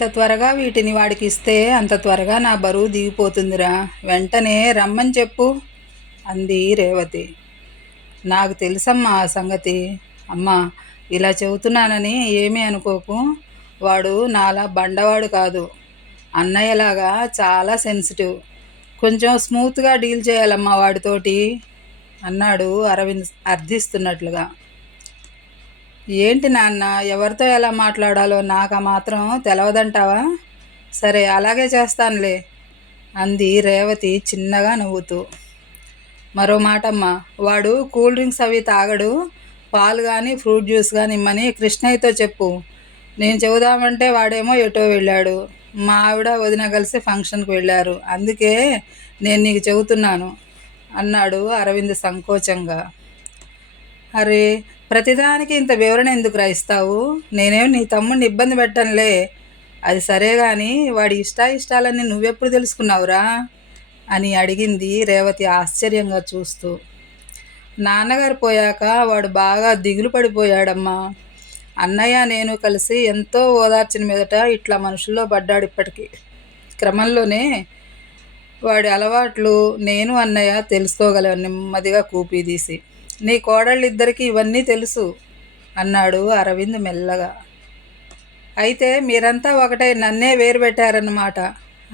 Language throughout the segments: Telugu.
ఎంత త్వరగా వీటిని వాడికి ఇస్తే అంత త్వరగా నా బరువు దిగిపోతుందిరా. వెంటనే రమ్మని చెప్పు అంది రేవతి. నాకు తెలుసమ్మా ఆ సంగతి. అమ్మా, ఇలా చెబుతున్నానని ఏమీ అనుకోకు. వాడు నాలా బండవాడు కాదు. అన్నయ్యలాగా చాలా సెన్సిటివ్. కొంచెం స్మూత్గా డీల్ చేయాలమ్మా వాడితోటి అన్నాడు అరవింద్ అర్థిస్తున్నట్లుగా. ఏంటి నాన్న, ఎవరితో ఎలా మాట్లాడాలో నాకు ఆ మాత్రం తెలవదంటావా? సరే, అలాగే చేస్తానులే అంది రేవతి చిన్నగా నవ్వుతూ. మరో మాటమ్మా, వాడు కూల్ డ్రింక్స్ అవి తాగడు. పాలు కానీ ఫ్రూట్ జ్యూస్ కానీ ఇమ్మని కృష్ణయ్యతో చెప్పు. నేను చెబుదామంటే వాడేమో ఎటో వెళ్ళాడు. మా ఆవిడ వదిన కలిసి ఫంక్షన్కి వెళ్ళారు. అందుకే నేను నీకు చెబుతున్నాను అన్నాడు అరవింద్ సంకోచంగా. అరే, ప్రతిదానికి ఇంత వివరణ ఎందుకు రాయిస్తావు? నేనేం నీ తమ్ముడిని ఇబ్బంది పెట్టనులే. అది సరే కానీ వాడి ఇష్టాయిష్టాలన్నీ నువ్వెప్పుడు తెలుసుకున్నావురా అని అడిగింది రేవతి ఆశ్చర్యంగా చూస్తూ. నాన్నగారు పోయాక వాడు బాగా దిగులు పడిపోయాడమ్మా. అన్నయ్య నేను కలిసి ఎంతో ఓదార్చిన మీదట ఇట్లా మనుషుల్లో పడ్డాడు. ఇప్పటికీ క్రమంలోనే వాడి అలవాట్లు నేను అన్నయ్య తెలుసుకోగలం నెమ్మదిగా కూపీ తీసి. నీ కోడళ్ళిద్దరికీ ఇవన్నీ తెలుసు అన్నాడు అరవింద్ మెల్లగా. అయితే మీరంతా ఒకటే నన్నే వేరు పెట్టారన్నమాట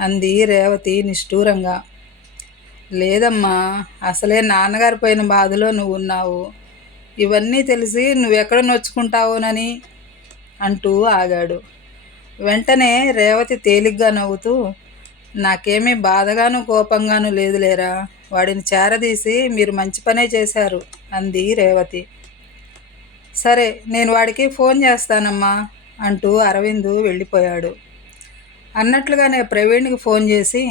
అంది రేవతి నిష్ఠూరంగా. లేదమ్మా, అసలే నాన్నగారు పోయిన బాధలో నువ్వు ఉన్నావు. ఇవన్నీ తెలిసి నువ్వెక్కడ నొచ్చుకుంటావునని అంటూ ఆగాడు. వెంటనే రేవతి తేలిగ్గా నవ్వుతూ, నాకేమీ బాధగాను కోపంగాను లేదులేరా. వాడిని చేరదీసి మీరు మంచి పనే చేశారు అంది రేవతి. సరే, నేను వాడికి ఫోన్ చేస్తానమ్మా అంటూ అరవింద్ వెళ్ళిపోయాడు. అన్నట్లుగానే ప్రవీణ్కి ఫోన్ చేసి,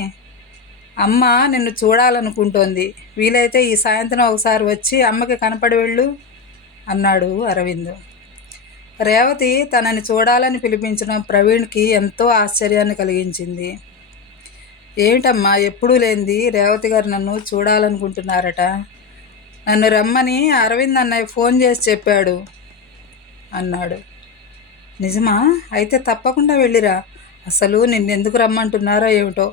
అమ్మ నిన్ను చూడాలనుకుంటోంది. వీలైతే ఈ సాయంత్రం ఒకసారి వచ్చి అమ్మకి కనపడి వెళ్ళు అన్నాడు అరవింద్. రేవతి తనని చూడాలని పిలిపించడం ప్రవీణ్కి ఎంతో ఆశ్చర్యాన్ని కలిగించింది. ఏమిటమ్మా, ఎప్పుడూ లేనిది రేవతి గారు నన్ను చూడాలనుకుంటున్నారట. నన్ను రమ్మని అరవింద్ అన్నయ్య ఫోన్ చేసి చెప్పాడు అన్నాడు. నిజమా? అయితే తప్పకుండా వెళ్ళిరా. అసలు నిన్నెందుకు రమ్మంటున్నారో ఏమిటో.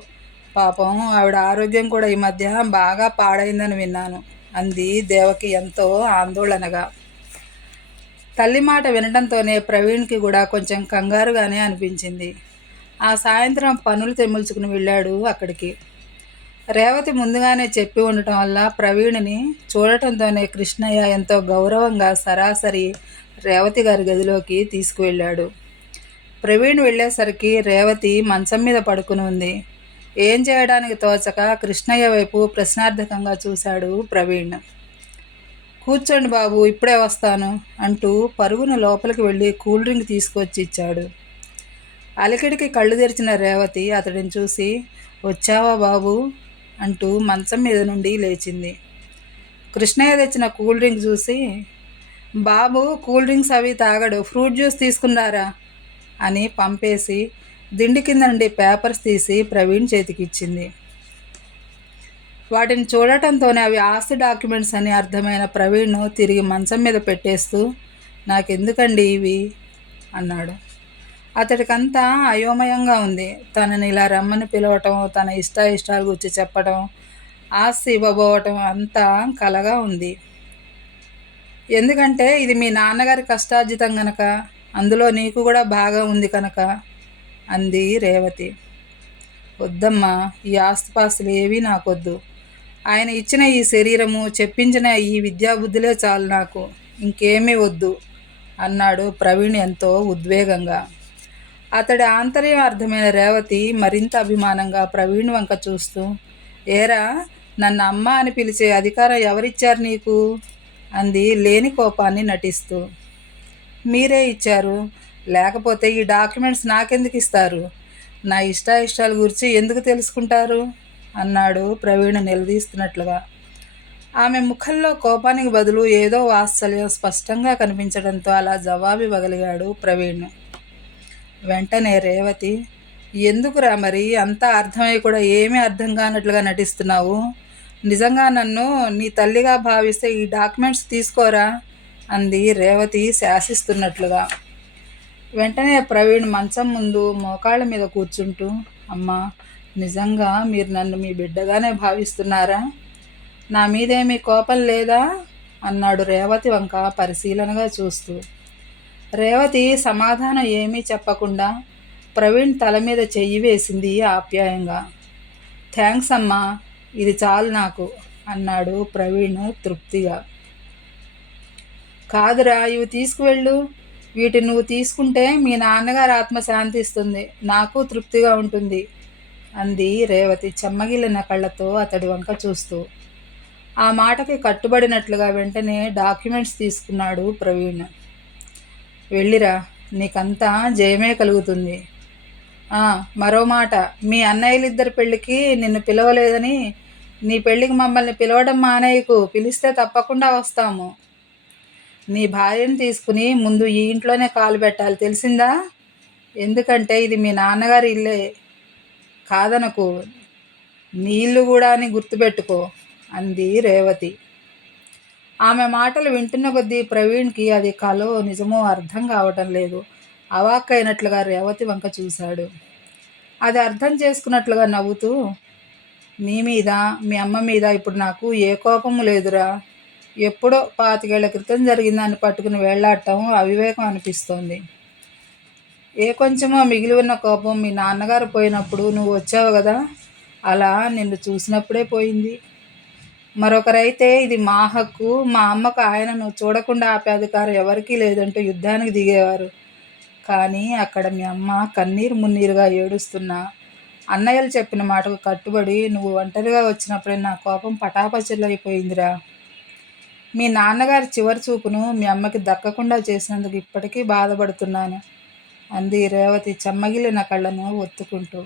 పాపం ఆవిడ ఆరోగ్యం కూడా ఈ మధ్య బాగా పాడైందని విన్నాను అంది దేవకి ఎంతో ఆందోళనగా. తల్లి మాట వినడంతోనే ప్రవీణ్కి కూడా కొంచెం కంగారుగానే అనిపించింది. ఆ సాయంత్రం పనులు తెమ్ముల్చుకుని వెళ్ళాడు అక్కడికి. రేవతి ముందుగానే చెప్పి ఉండటం వల్ల ప్రవీణ్ని చూడటంతోనే కృష్ణయ్య ఎంతో గౌరవంగా సరాసరి రేవతి గారి గదిలోకి తీసుకువెళ్ళాడు. ప్రవీణ్ వెళ్ళేసరికి రేవతి మంచం మీద పడుకుని ఉంది. ఏం చేయడానికి తోచక కృష్ణయ్య వైపు ప్రశ్నార్థకంగా చూశాడు ప్రవీణ్. కూర్చోండి బాబు, ఇప్పుడే వస్తాను అంటూ పరుగున లోపలికి వెళ్ళి కూల్ డ్రింక్ తీసుకొచ్చి ఇచ్చాడు. అలికిడికి కళ్ళు తెరిచిన రేవతి అతడిని చూసి, వచ్చావా బాబు అంటూ మంచం మీద నుండి లేచింది. కృష్ణయ్య తెచ్చిన కూల్ డ్రింక్ చూసి, బాబు కూల్ డ్రింక్స్ అవి తాగడు, ఫ్రూట్ జ్యూస్ తీసుకున్నారా అని పంపేసి దిండి కింద నుండి పేపర్స్ తీసి ప్రవీణ్ చేతికిచ్చింది. వాటిని చూడటంతోనే అవి ఆస్తి డాక్యుమెంట్స్ అని అర్థమైన ప్రవీణ్ తిరిగి మంచం మీద పెట్టేస్తూ, నాకెందుకండి ఇవి అన్నాడు. అతడికంతా అయోమయంగా ఉంది. తనని ఇలా రమ్మని పిలవటం, తన ఇష్టాల గురించి చెప్పటం, ఆస్తి ఇవ్వబోవటం అంతా కలగా ఉంది. ఎందుకంటే ఇది మీ నాన్నగారి కష్టార్జితం గనక, అందులో నీకు కూడా బాగా ఉంది కనుక అంది రేవతి. వద్దమ్మా, ఈ ఆస్తిపాస్తులు ఏవీ నాకొద్దు. ఆయన ఇచ్చిన ఈ శరీరము, చెప్పించిన ఈ విద్యాబుద్ధులే చాలు నాకు, ఇంకేమీ వద్దు అన్నాడు ప్రవీణ్ ఎంతో ఉద్వేగంగా. అతడి ఆంతర్యం అర్థమైన రేవతి మరింత అభిమానంగా ప్రవీణ్ వంక చూస్తూ, ఏరా, నన్ను అమ్మ అని పిలిచే అధికారం ఎవరిచ్చారు నీకు అంది లేని కోపాన్ని నటిస్తూ. మీరే ఇచ్చారు, లేకపోతే ఈ డాక్యుమెంట్స్ నాకెందుకు ఇస్తారు? నా ఇష్టాల గురించి ఎందుకు తెలుసుకుంటారు అన్నాడు ప్రవీణ్ నిలదీస్తున్నట్లుగా. ఆమె ముఖంలో కోపానికి బదులు ఏదో వాత్సల్యం స్పష్టంగా కనిపించడంతో అలా జవాబు ఇవ్వగలిగాడు ప్రవీణ్. వెంటనే రేవతి, ఎందుకురా మరి అంతా అర్థమై కూడా ఏమీ అర్థం కానట్లుగా నటిస్తున్నావు? నిజంగా నన్ను నీ తల్లిగా భావిస్తే ఈ డాక్యుమెంట్స్ తీసుకోరా అంది రేవతి శాసిస్తున్నట్లుగా. వెంటనే ప్రవీణ్ మంచం ముందు మోకాళ్ళ మీద కూర్చుంటూ, అమ్మా, నిజంగా మీరు నన్ను మీ బిడ్డగానే భావిస్తున్నారా? నా మీదేమీ కోపం లేదా? అన్నాడు రేవతి వంక పరిశీలనగా చూస్తూ. రేవతి సమాధానం ఏమీ చెప్పకుండా ప్రవీణ్ తల మీద చెయ్యి వేసింది ఆప్యాయంగా. థ్యాంక్స్ అమ్మా, ఇది చాలు నాకు అన్నాడు ప్రవీణ్ తృప్తిగా. కాదురా, ఇవి తీసుకువెళ్ళు. వీటిని నువ్వు తీసుకుంటే మీ నాన్నగారి ఆత్మ శాంతిస్తుంది, నాకు తృప్తిగా ఉంటుంది అంది రేవతి చెమ్మగిల్లిన కళ్ళతో అతడి వంక చూస్తూ. ఆ మాటకి కట్టుబడినట్లుగా వెంటనే డాక్యుమెంట్స్ తీసుకున్నాడు ప్రవీణ్. వెళ్ళిరా, నీకంతా జయమే కలుగుతుంది. మరో మాట, మీ అన్నయ్యలిద్దరి పెళ్ళికి నిన్ను పిలవలేదని నీ పెళ్ళికి మమ్మల్ని పిలవడం మానేయకు. పిలిస్తే తప్పకుండా వస్తాము. నీ భార్యను తీసుకుని ముందు ఈ ఇంట్లోనే కాలు పెట్టాలి, తెలిసిందా? ఎందుకంటే ఇది మీ నాన్నగారి ఇల్లే, కాదనకు. నీ ఇల్లు కూడా అని గుర్తుపెట్టుకో అంది రేవతి. ఆమె మాటలు వింటున్న కొద్దీ ప్రవీణ్కి అది కలో నిజమో అర్థం కావటం లేదు. అవాక్కైనట్లుగా రేవతి వంక చూశాడు. అది అర్థం చేసుకున్నట్లుగా నవ్వుతూ, నీ మీద మీ అమ్మ మీద ఇప్పుడు నాకు ఏ కోపము లేదురా. ఎప్పుడో 25 ఏళ్ల క్రితం జరిగిందాన్ని పట్టుకుని వేళ్లాడటం అవివేకం అనిపిస్తోంది. ఏ కొంచెమో మిగిలి ఉన్న కోపం మీ నాన్నగారు పోయినప్పుడు నువ్వు వచ్చావు కదా, అలా నిన్ను చూసినప్పుడే పోయింది. మరొకరైతే ఇది మా హక్కు, మా అమ్మకు ఆయనను చూడకుండా ఆపే అధికారం ఎవరికీ లేదంటూ యుద్ధానికి దిగేవారు. కానీ అక్కడ మీ అమ్మ కన్నీరు మున్నీరుగా ఏడుస్తున్నా అన్నయ్యలు చెప్పిన మాటకు కట్టుబడి నువ్వు ఒంటరిగా వచ్చినప్పుడే నా కోపం పటాపంచలైపోయిందిరా. మీ నాన్నగారి చివరి చూపును మీ అమ్మకి దక్కకుండా చేసినందుకు ఇప్పటికీ బాధపడుతున్నాను అంది రేవతి చెమ్మగిలిన కళ్ళను ఒత్తుకుంటూ.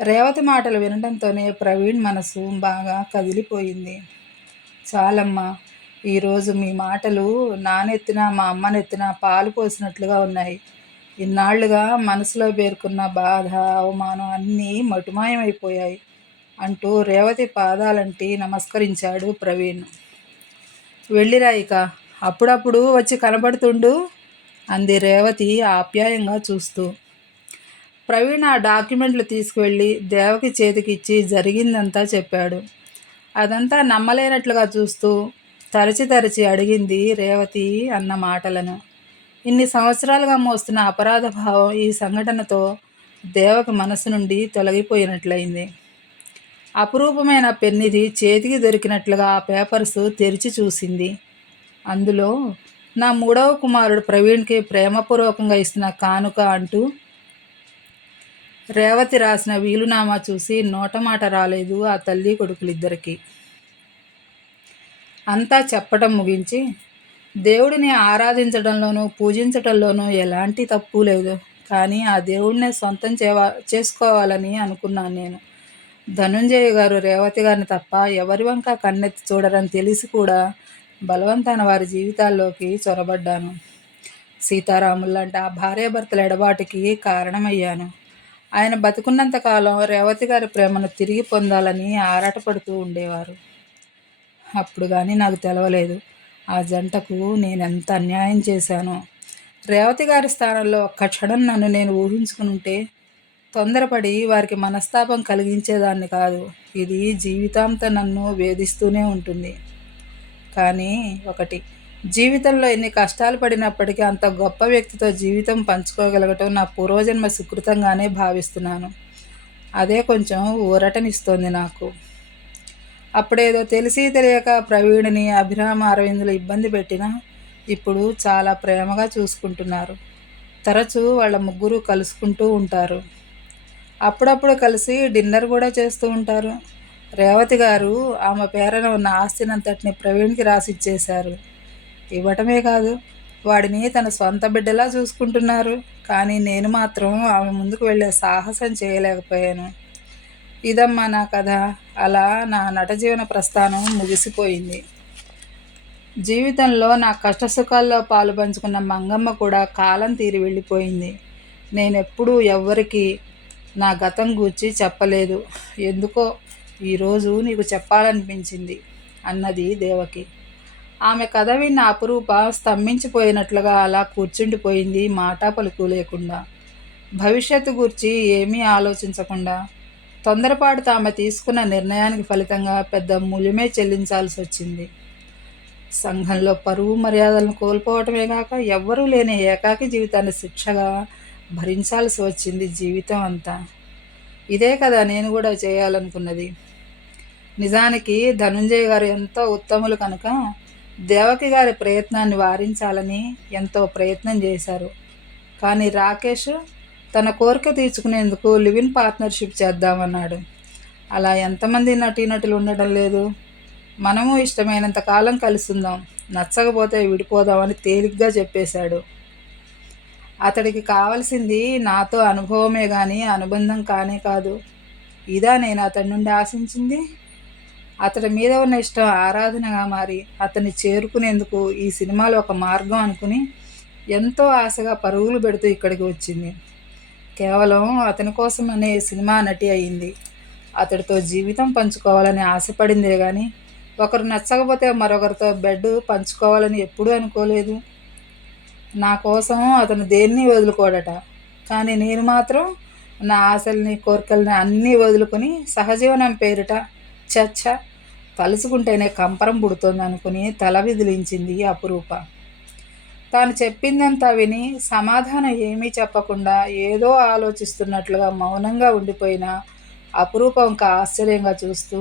రేవతి మాటలు వినడంతోనే ప్రవీణ్ మనసు బాగా కదిలిపోయింది. చాలమ్మా, ఈరోజు మీ మాటలు నానెత్తినా మా అమ్మనెత్తినా పాలు పోసినట్లుగా ఉన్నాయి. ఇన్నాళ్లుగా మనసులో పేర్కొన్న బాధ, అవమానం అన్నీ మటుమాయమైపోయాయి అంటూ రేవతి పాదాలంటి నమస్కరించాడు ప్రవీణ్. వెళ్ళిరా ఇక, అప్పుడప్పుడు వచ్చి కనబడుతుండు అంది రేవతి ఆప్యాయంగా చూస్తూ. ప్రవీణ్ ఆ డాక్యుమెంట్లు తీసుకువెళ్ళి దేవకి చేతికిచ్చి జరిగిందంతా చెప్పాడు. అదంతా నమ్మలేనట్లుగా చూస్తూ తరచి తరచి అడిగింది రేవతి అన్న మాటలను. ఇన్ని సంవత్సరాలుగా మోస్తున్న అపరాధ భావం ఈ సంఘటనతో దేవకి మనసు నుండి తొలగిపోయినట్లయింది. అపురూపమైన పెన్నిధి చేతికి దొరికినట్లుగా ఆ పేపర్స్ తెరిచి చూసింది. అందులో నా 3వ కుమారుడు ప్రవీణ్కి ప్రేమపూర్వకంగా ఇస్తున్న కానుక అంటూ రేవతి రాసిన వీలునామా చూసి నోటమాట రాలేదు ఆ తల్లి కొడుకులిద్దరికీ. అంతా చెప్పటం ముగించి, దేవుడిని ఆరాధించడంలోనూ పూజించటంలోనూ ఎలాంటి తప్పు లేదు, కానీ ఆ దేవుడినే సొంతం చేసుకోవాలని అనుకున్నాను నేను. ధనుంజయ గారు రేవతి గారిని తప్ప ఎవరి వంక కన్నెత్తి చూడరని తెలిసి కూడా బలవంతాన వారి జీవితాల్లోకి చొరబడ్డాను. సీతారాముల్లాంటి ఆ భార్యాభర్తల ఎడబాటుకి కారణమయ్యాను. ఆయన బతుకున్నంతకాలం రేవతి గారి ప్రేమను తిరిగి పొందాలని ఆరాటపడుతూ ఉండేవారు. అప్పుడు కానీ నాకు తెలవలేదు ఆ జంటకు నేనెంత అన్యాయం చేశానో. రేవతి గారి స్థానంలో ఒక్క క్షణం నన్ను నేను ఊహించుకుని ఉంటే తొందరపడి వారికి మనస్తాపం కలిగించేదాన్ని కాదు. ఇది జీవితాంతం నన్ను వేధిస్తూనే ఉంటుంది. కానీ ఒకటి, జీవితంలో ఎన్ని కష్టాలు పడినప్పటికీ అంత గొప్ప వ్యక్తితో జీవితం పంచుకోగలగటం నా పూర్వజన్మ సుకృతంగానే భావిస్తున్నాను. అదే కొంచెం ఊరటనిస్తోంది నాకు. అప్పుడేదో తెలిసి తెలియక ప్రవీణ్ని అభిరామ అరవిందులు ఇబ్బంది పెట్టినా ఇప్పుడు చాలా ప్రేమగా చూసుకుంటున్నారు. తరచూ వాళ్ళ ముగ్గురు కలుసుకుంటూ ఉంటారు. అప్పుడప్పుడు కలిసి డిన్నర్ కూడా చేస్తూ ఉంటారు. రేవతి గారు ఆమె పేరన ఉన్న ఆస్తినంతటిని ప్రవీణ్కి రాసిచ్చేశారు. ఇవ్వటమే కాదు, వాడిని తన సొంత బిడ్డలా చూసుకుంటున్నారు. కానీ నేను మాత్రం ఆమె ముందుకు వెళ్ళే సాహసం చేయలేకపోయాను. ఇదమ్మా నా కథ. అలా నా నట జీవన ప్రస్థానం ముగిసిపోయింది. జీవితంలో నా కష్టసుఖాల్లో పాలు పంచుకున్న మంగమ్మ కూడా కాలం తీరి వెళ్ళిపోయింది. నేనెప్పుడూ ఎవ్వరికీ నా గతం గూర్చి చెప్పలేదు. ఎందుకో ఈరోజు నీకు చెప్పాలనిపించింది అన్నది దేవకి. ఆమె కథ విన్న అపురూప స్తంభించిపోయినట్లుగా అలా కూర్చుండిపోయింది, మాటా పలుకు లేకుండా. భవిష్యత్తు గూర్చి ఏమీ ఆలోచించకుండా, తొందరపాటుతో ఆమె తీసుకున్న నిర్ణయానికి ఫలితంగా పెద్ద మూల్యమే చెల్లించాల్సొచ్చింది. సంఘంలో పరువు మర్యాదలను కోల్పోవటమే గాక ఎవ్వరూ లేని ఏకాకి జీవితాన్ని శిక్షగా భరించాల్సి వచ్చింది జీవితం అంతా. ఇదే కదా నేను కూడా చేయాలనుకున్నది. నిజానికి ధనుంజయ్ గారు ఎంతో ఉత్తములు కనుక దేవకి గారి ప్రయత్నాన్ని వారించాలని ఎంతో ప్రయత్నం చేశారు. కానీ రాకేష్ తన కోరిక తీర్చుకునేందుకు లివ్ ఇన్ పార్ట్నర్షిప్ చేద్దామన్నాడు. అలా ఎంతమంది నటీనటులు ఉండడం లేదు. మనము ఇష్టమైనంత కాలం కలిసి ఉందాం, నచ్చకపోతే విడిపోదామని తేలిగ్గా చెప్పేశాడు. అతడికి కావలసింది నాతో అనుభవమే కానీ అనుబంధం కానే కాదు. ఇదా నేను అతడి నుండి ఆశించింది? అతడి మీద ఉన్న ఇష్టం ఆరాధనగా మారి అతన్ని చేరుకునేందుకు ఈ సినిమాలో ఒక మార్గం అనుకుని ఎంతో ఆశగా పరుగులు పెడుతూ ఇక్కడికి వచ్చింది. కేవలం అతని కోసమనే సినిమా నటి అయింది. అతడితో జీవితం పంచుకోవాలని ఆశపడిందే కానీ ఒకరు నచ్చకపోతే మరొకరితో బెడ్ పంచుకోవాలని ఎప్పుడూ అనుకోలేదు. నా కోసం అతను దేన్ని వదులుకోడట. కానీ నేను మాత్రం నా ఆశల్ని కోరికల్ని అన్నీ వదులుకొని సహజీవనం పేరిట చచ్చ తలుచుకుంటేనే కంపరం పుడుతోంది అనుకుని తల విదిలించింది అపురూప. తాను చెప్పిందంతా విని సమాధానం ఏమీ చెప్పకుండా ఏదో ఆలోచిస్తున్నట్లుగా మౌనంగా ఉండిపోయిన అపురూప ఇంకా ఆశ్చర్యంగా చూస్తూ,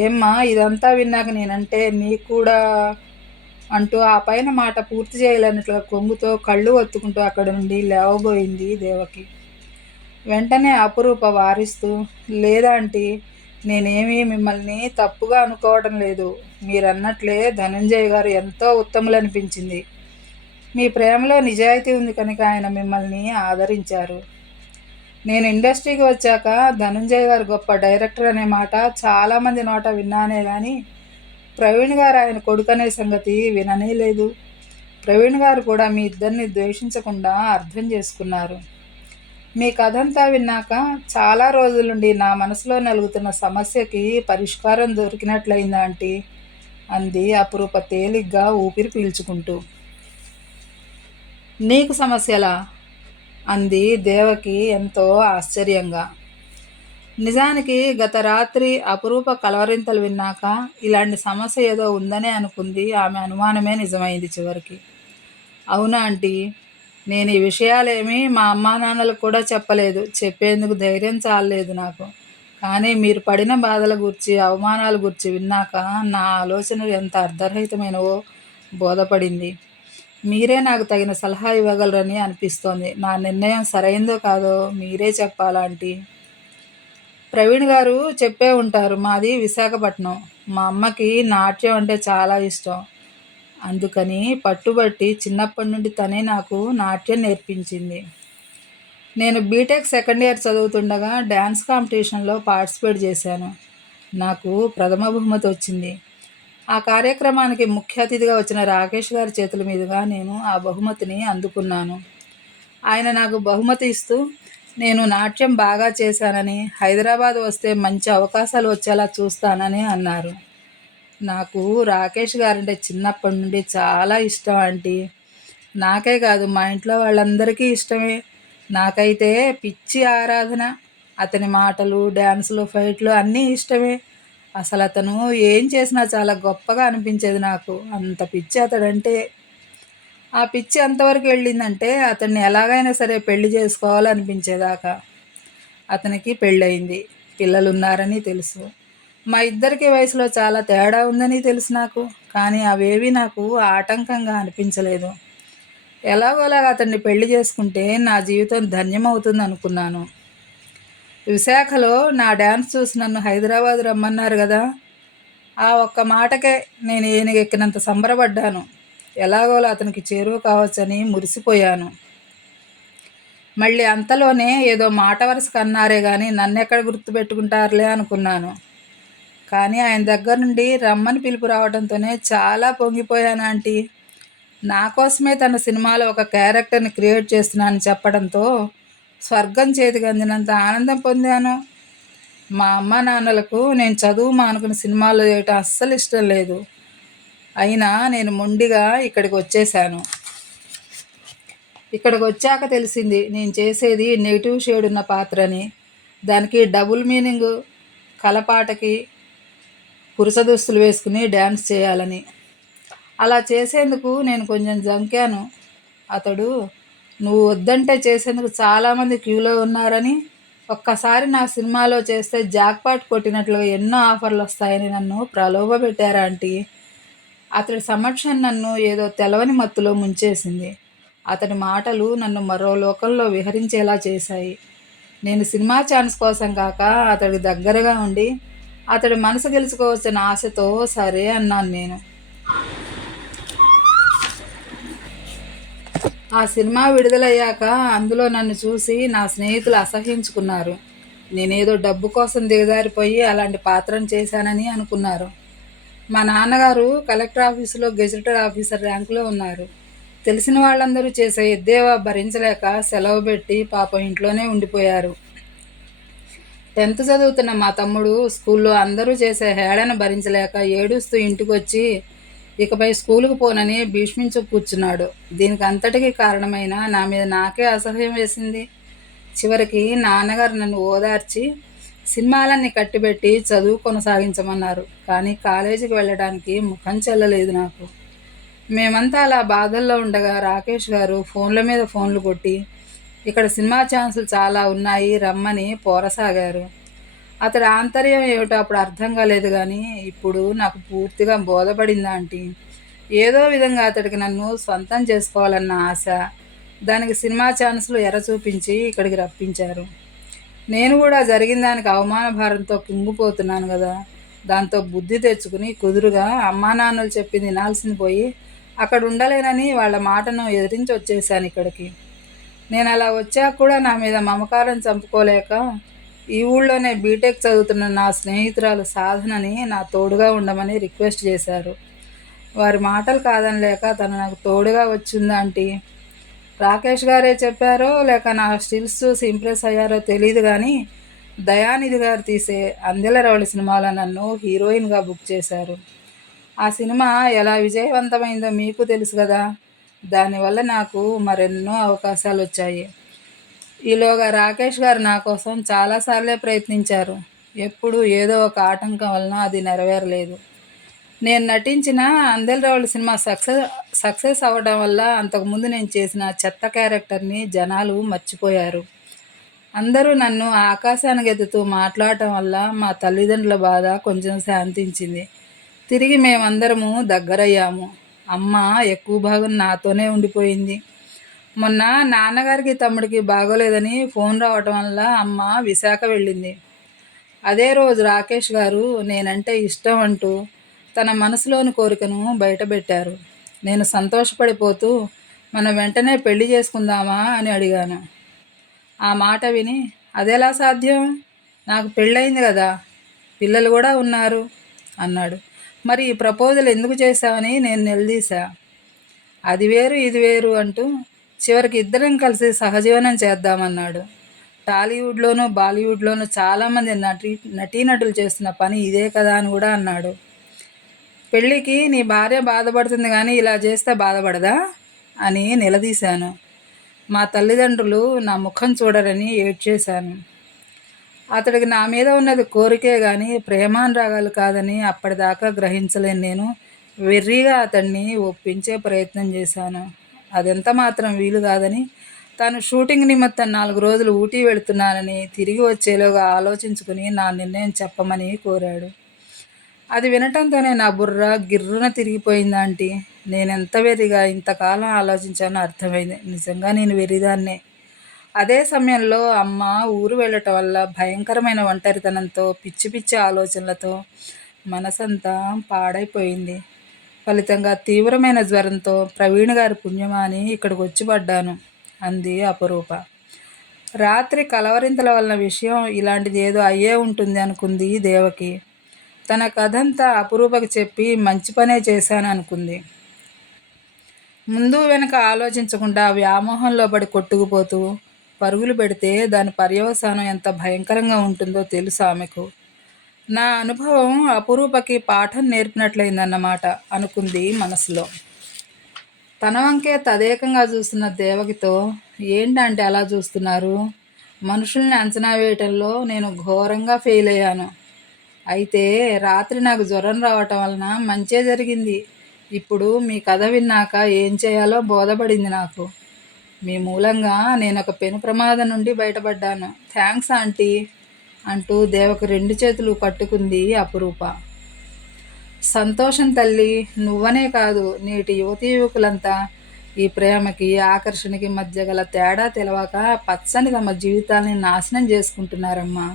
ఏమ్మా ఇదంతా విన్నాక నేనంటే నీకు కూడా అంటూ ఆ పైన మాట పూర్తి చేయలేనట్లుగా కొంగుతో కళ్ళు ఒత్తుకుంటూ అక్కడి నుండి లేవబోయింది దేవకి. వెంటనే అపురూప వారిస్తూ, లేదా ఆంటీ, నేనేమీ మిమ్మల్ని తప్పుగా అనుకోవడం లేదు. మీరన్నట్లే ధనుంజయ్ గారు ఎంతో ఉత్తములనిపించింది. మీ ప్రేమలో నిజాయితీ ఉంది కనుక ఆయన మిమ్మల్ని ఆదరించారు. నేను ఇండస్ట్రీకి వచ్చాక ధనుంజయ్ గారు గొప్ప డైరెక్టర్ అనే మాట చాలామంది నోట విన్నానే కానీ ప్రవీణ్ గారు ఆయన కొడుకనే సంగతి విననే లేదు. ప్రవీణ్ గారు కూడా మీ ఇద్దరిని ద్వేషించకుండా అర్థం చేసుకున్నారు. మీ కథంతా విన్నాక చాలా రోజుల నుండి నా మనసులో నలుగుతున్న సమస్యకి పరిష్కారం దొరికినట్లయిందా ఆంటీ, అంది అపురూప తేలిగ్గా ఊపిరి పీల్చుకుంటూ. నీకు సమస్యలా? అంది దేవకి ఎంతో ఆశ్చర్యంగా. నిజానికి గత రాత్రి అపురూప కలవరింతలు విన్నాక ఇలాంటి సమస్య ఏదో ఉందనే అనుకుంది. ఆమె అనుమానమే నిజమైంది చివరికి. అవునా ఆంటీ, నేను ఈ విషయాలేమీ మా అమ్మా నాన్నలకు కూడా చెప్పలేదు. చెప్పేందుకు ధైర్యం చాలలేదు నాకు. కానీ మీరు పడిన బాధల గురించి అవమానాల గురించి విన్నాక నా ఆలోచనలు ఎంత అర్ధరహితమైనవో బోధపడింది. మీరే నాకు తగిన సలహా ఇవ్వగలరని అనిపిస్తోంది. నా నిర్ణయం సరైందో కాదో మీరే చెప్పాలాంటీ. ప్రవీణ్ గారు చెప్పే ఉంటారు. మాది విశాఖపట్నం. మా అమ్మకి నాట్యం అంటే చాలా ఇష్టం. అందుకని పట్టుబట్టి చిన్నప్పటి నుండి తనే నాకు నాట్యం నేర్పించింది. నేను బీటెక్ సెకండ్ ఇయర్ చదువుతుండగా డ్యాన్స్ కాంపిటీషన్లో పార్టిసిపేట్ చేశాను. నాకు ప్రథమ బహుమతి వచ్చింది. ఆ కార్యక్రమానికి ముఖ్య అతిథిగా వచ్చిన రాకేష్ గారి చేతుల మీదుగా నేను ఆ బహుమతిని అందుకున్నాను. ఆయన నాకు బహుమతి ఇస్తూ నేను నాట్యం బాగా చేశానని, హైదరాబాద్ వస్తే మంచి అవకాశాలు వచ్చేలా చూస్తానని అన్నారు. నాకు రాకేష్ గారంటే చిన్నప్పటి నుండి చాలా ఇష్టం ఆంటీ. నాకే కాదు మా ఇంట్లో వాళ్ళందరికీ ఇష్టమే. నాకైతే పిచ్చి ఆరాధన. అతని మాటలు, డ్యాన్సులు, ఫైట్లు అన్నీ ఇష్టమే. అసలు అతను ఏం చేసినా చాలా గొప్పగా అనిపించేది నాకు. అంత పిచ్చి అతడంటే. ఆ పిచ్చి ఎంతవరకు వెళ్ళిందంటే అతన్ని ఎలాగైనా సరే పెళ్లి చేసుకోవాలనిపించేదాకా. అతనికి పెళ్ళయింది, పిల్లలున్నారని తెలుసు. మా ఇద్దరికి వయసులో చాలా తేడా ఉందని తెలుసు నాకు. కానీ అవేవి నాకు ఆటంకంగా అనిపించలేదు. ఎలాగోలాగా అతన్ని పెళ్లి చేసుకుంటే నా జీవితం ధన్యమవుతుంది అనుకున్నాను. విశాఖలో నా డ్యాన్స్ చూసి నన్ను హైదరాబాద్ రమ్మన్నారు కదా, ఆ ఒక్క మాటకే నేను ఏనుగెక్కినంత సంబరపడ్డాను. ఎలాగోలా అతనికి చేరువ కావచ్చని మురిసిపోయాను. మళ్ళీ అంతలోనే ఏదో మాట వరుసకు అన్నారే కానీ నన్నెక్కడ గుర్తుపెట్టుకుంటారులే అనుకున్నాను. కానీ ఆయన దగ్గర నుండి రమ్మని పిలుపు రావడంతోనే చాలా పొంగిపోయాను ఆంటీ. నా కోసమే తన సినిమాలో ఒక క్యారెక్టర్ని క్రియేట్ చేస్తున్నానని చెప్పడంతో స్వర్గం చేతికి అందినంత ఆనందం పొందాను. మా అమ్మ నాన్నలకు నేను చదువు మానుకుని సినిమాలు చేయటం అస్సలు ఇష్టం లేదు. అయినా నేను మొండిగా ఇక్కడికి వచ్చేసాను. ఇక్కడికి వచ్చాక తెలిసింది నేను చేసేది నెగిటివ్ షేడ్ ఉన్న పాత్రని. దానికి డబుల్ మీనింగ్, కలపాటకి పురుష దుస్తులు వేసుకుని డ్యాన్స్ చేయాలని. అలా చేసేందుకు నేను కొంచెం జంకాను. అతడు నువ్వు వద్దంటే చేసేందుకు చాలామంది క్యూలో ఉన్నారని, ఒక్కసారి నా సినిమాలో చేస్తే జాక్పాట్ కొట్టినట్లుగా ఎన్నో ఆఫర్లు వస్తాయని నన్ను ప్రలోభపెట్టారు ఆంటీ. అతడి సమక్షం నన్ను ఏదో తెలవని మత్తులో ముంచేసింది. అతడి మాటలు నన్ను మరో లోకంలో విహరించేలా చేశాయి. నేను సినిమా ఛాన్స్ కోసం కాక అతడికి దగ్గరగా ఉండి అతడి మనసు గెలుచుకోవచ్చన్న ఆశతో సరే అన్నాను నేను. ఆ సినిమా విడుదలయ్యాక అందులో నన్ను చూసి నా స్నేహితులు అసహ్యించుకున్నారు. నేనేదో డబ్బు కోసం దిగజారిపోయి అలాంటి పాత్రను చేశానని అనుకున్నారు. మా నాన్నగారు కలెక్టర్ ఆఫీసులో గెజిటెడ్ ఆఫీసర్ ర్యాంకులో ఉన్నారు. తెలిసిన వాళ్ళందరూ చేసే ఎద్దేవా భరించలేక సెలవు పెట్టి పాపం ఇంట్లోనే ఉండిపోయారు. 10th చదువుతున్న మా తమ్ముడు స్కూల్లో అందరూ చేసే హేళన భరించలేక ఏడుస్తూ ఇంటికొచ్చి ఇకపై స్కూలుకు పోనని భీష్మించు కూర్చున్నాడు. దీనికి అంతటికీ కారణమైన నా మీద నాకే అసహ్యం వేసింది. చివరికి నాన్నగారు నన్ను ఓదార్చి సినిమాలన్నీ కట్టిబెట్టి చదువు కొనసాగించమన్నారు. కానీ కాలేజీకి వెళ్ళడానికి ముఖం చెల్లలేదు నాకు. మేమంతా అలా బాధల్లో ఉండగా రాకేష్ గారు ఫోన్ల మీద ఫోన్లు కొట్టి ఇక్కడ సినిమా ఛాన్సులు చాలా ఉన్నాయి రమ్మని పోరసాగారు. అతడి ఆంతర్యం ఏమిటో అప్పుడు అర్థం కాలేదు, కానీ ఇప్పుడు నాకు పూర్తిగా బోధపడింది ఆంటీ. ఏదో విధంగా అతడికి నన్ను సొంతం చేసుకోవాలన్న ఆశ, దానికి సినిమా ఛాన్సులు ఎర చూపించి ఇక్కడికి రప్పించారు. నేను కూడా జరిగిన దానికి అవమాన భారంతో కుంగిపోతున్నాను కదా. దాంతో బుద్ధి తెచ్చుకుని కుదురుగా అమ్మా నాన్నలు చెప్పింది వినాల్సింది పోయి అక్కడ ఉండలేనని వాళ్ళ మాటను ఎదిరించి వచ్చేసాను ఇక్కడికి. నేను అలా వచ్చాక కూడా నా మీద మమకారం చంపుకోలేక ఈ ఊళ్ళోనే బీటెక్ చదువుతున్న నా స్నేహితురాలు సాధనని నా తోడుగా ఉండమని రిక్వెస్ట్ చేశారు. వారి మాటలు కాదనలేక తను నాకు తోడుగా వచ్చిందంటీ. రాకేష్ గారే చెప్పారో లేక నా స్టిల్స్ చూసి ఇంప్రెస్ అయ్యారో తెలియదు, కానీ దయానిధి గారు తీసే అందెలరవళి సినిమాలో నన్ను హీరోయిన్గా బుక్ చేశారు. ఆ సినిమా ఎలా విజయవంతమైందో మీకు తెలుసు కదా. దానివల్ల నాకు మరెన్నో అవకాశాలు వచ్చాయి. ఈలోగా రాకేష్ గారు నా కోసం చాలాసార్లే ప్రయత్నించారు. ఎప్పుడు ఏదో ఒక ఆటంకం వలన అది నెరవేరలేదు. నేను నటించిన అందెలరవళి సినిమా సక్సెస్ అవ్వడం వల్ల అంతకుముందు నేను చేసిన చెత్త క్యారెక్టర్ని జనాలు మర్చిపోయారు. అందరూ నన్ను ఆకాశానికి ఎత్తుతూ మాట్లాడటం వల్ల మా తల్లిదండ్రుల బాధ కొంచెం శాంతించింది. తిరిగి మేమందరము దగ్గరయ్యాము. అమ్మ ఎక్కువ భాగం నాతోనే ఉండిపోయింది. మొన్న నాన్నగారికి తమ్ముడికి బాగోలేదని ఫోన్ రావటం వల్ల అమ్మ విశాఖ వెళ్ళింది. అదే రోజు రాకేష్ గారు నేనంటే ఇష్టం అంటూ తన మనసులోని కోరికను బయటపెట్టారు. నేను సంతోషపడిపోతూ మనం వెంటనే పెళ్లి చేసుకుందామా అని అడిగాను. ఆ మాట విని అదెలా సాధ్యం, నాకు పెళ్ళయింది కదా, పిల్లలు కూడా ఉన్నారు అన్నాడు. మరి ఈ ప్రపోజల్ ఎందుకు చేశావని నేను నిలదీశా. అది వేరు ఇది వేరు అంటూ చివరికి ఇద్దరం కలిసి సహజీవనం చేద్దామన్నాడు. టాలీవుడ్లోనూ బాలీవుడ్లోనూ చాలామంది నటీనటులు చేస్తున్న పని ఇదే కదా అని కూడా అన్నాడు. పెళ్ళికి నీ భార్య బాధపడుతుంది కానీ ఇలా చేస్తే బాధపడదా అని నిలదీశాను. మా తల్లిదండ్రులు నా ముఖం చూడరని ఏడ్చేశాను. అతడికి నా మీద ఉన్నది కోరికే కానీ ప్రేమానురాగాలు కాదని అప్పటిదాకా గ్రహించలేను నేను. వెర్రిగా అతన్ని ఒప్పించే ప్రయత్నం చేశాను. అదెంత మాత్రం వీలు కాదని, తాను షూటింగ్ నిమిత్తం 4 రోజులు ఊటీ వెళుతున్నానని తిరిగి వచ్చేలోగా ఆలోచించుకుని నా నిర్ణయం చెప్పమని కోరాడు. అది వినటంతోనే నా బుర్ర గిర్రున తిరిగిపోయింది ఆంటీ. నేనెంత వెర్రిగా ఇంతకాలం ఆలోచించానో అర్థమైంది. నిజంగా నేను వెర్రిదాన్నే. అదే సమయంలో అమ్మ ఊరు వెళ్ళటం వల్ల భయంకరమైన ఒంటరితనంతో పిచ్చి పిచ్చి ఆలోచనలతో మనసంతా పాడైపోయింది. ఫలితంగా తీవ్రమైన జ్వరంతో ప్రవీణ్ గారి పుణ్యమా అని ఇక్కడికి వచ్చి పడ్డాను అంది అపరూప. రాత్రి కలవరింతల వలన విషయం ఇలాంటిది ఏదో అయ్యే ఉంటుంది అనుకుంది దేవకి. తన కథంతా అపరూపకి చెప్పి మంచి పనే చేశాను అనుకుంది. ముందు వెనక ఆలోచించకుండా వ్యామోహంలో పడి కొట్టుకుపోతూ పరుగులు పెడితే దాని పర్యవసానం ఎంత భయంకరంగా ఉంటుందో తెలుసు ఆమెకు. నా అనుభవం అపురూపకి పాఠం నేర్పినట్లయిందన్నమాట అనుకుంది మనసులో. తన వంకే తదేకంగా చూస్తున్న దేవకితో, ఏంటంటే అలా చూస్తున్నారు? మనుషుల్ని అంచనా వేయటంలో నేను ఘోరంగా ఫెయిల్ అయ్యాను. అయితే రాత్రి నాకు జ్వరం రావటం వలన మంచే జరిగింది. ఇప్పుడు మీ కథ విన్నాక ఏం చేయాలో బోధపడింది నాకు. మీ మూలంగా నేనొక పెను ప్రమాదం నుండి బయటపడ్డాను. థ్యాంక్స్ ఆంటీ అంటూ దేవకు 2 చేతులు పట్టుకుంది అపురూప. సంతోషం తల్లి. నువ్వనే కాదు, నేటి యువతీ యువకులంతా ఈ ప్రేమకి, ఆకర్షణకి మధ్య గల తేడా తెలవక పచ్చని తమ జీవితాల్ని నాశనం చేసుకుంటున్నారమ్మా.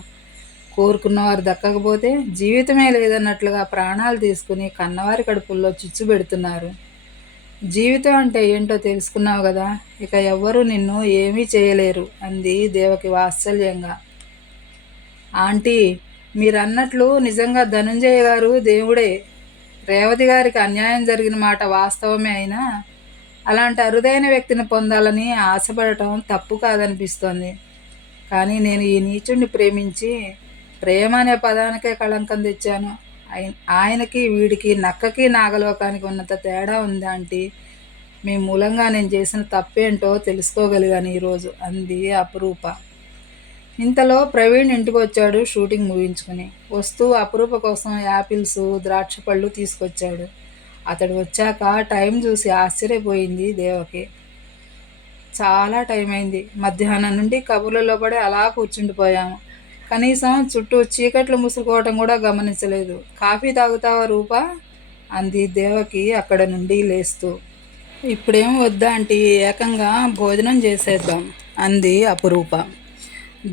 కోరుకున్నవారు దక్కకపోతే జీవితమే లేదన్నట్లుగా ప్రాణాలు తీసుకుని కన్నవారి కడుపుల్లో చిచ్చు పెడుతున్నారు. జీవితం అంటే ఏంటో తెలుసుకున్నావు కదా, ఇక ఎవ్వరూ నిన్ను ఏమీ చేయలేరు అంది దేవకి వాత్సల్యంగా. ఆంటీ, మీరన్నట్లు నిజంగా ధనుంజయ గారు దేవుడే. రేవతి గారికి అన్యాయం జరిగిన మాట వాస్తవమే అయినా అలాంటి అరుదైన వ్యక్తిని పొందాలని ఆశపడటం తప్పు కాదనిపిస్తోంది. కానీ నేను ఈ నీచుడిని ప్రేమించి ప్రేమ అనే పదానికే కళంకం తెచ్చాను. ఆయనకి వీడికి నక్కకి నాగలోకానికి ఉన్నంత తేడా ఉంది ఆంటీ. మీ మూలంగా నేను చేసిన తప్పేంటో తెలుసుకోగలిగాను ఈరోజు అంది అపురూప. ఇంతలో ప్రవీణ్ ఇంటికి వచ్చాడు షూటింగ్ ముగించుకుని. వస్తూ అపురూప కోసం యాపిల్స్, ద్రాక్ష పళ్ళు తీసుకొచ్చాడు. అతడు వచ్చాక టైం చూసి ఆశ్చర్యపోయింది దేవకి. చాలా టైం అయింది. మధ్యాహ్నం నుండి కబుర్లలో పడి అలా కూర్చుండిపోయాము. కనీసం చుట్టూ చీకట్లు ముసురుకోవటం కూడా గమనించలేదు. కాఫీ తాగుతావా రూపా అంది దేవకి అక్కడ నుండి లేస్తూ. ఇప్పుడేం వద్దా ఆంటీ, ఏకంగా భోజనం చేసేద్దాం అంది అపురూప.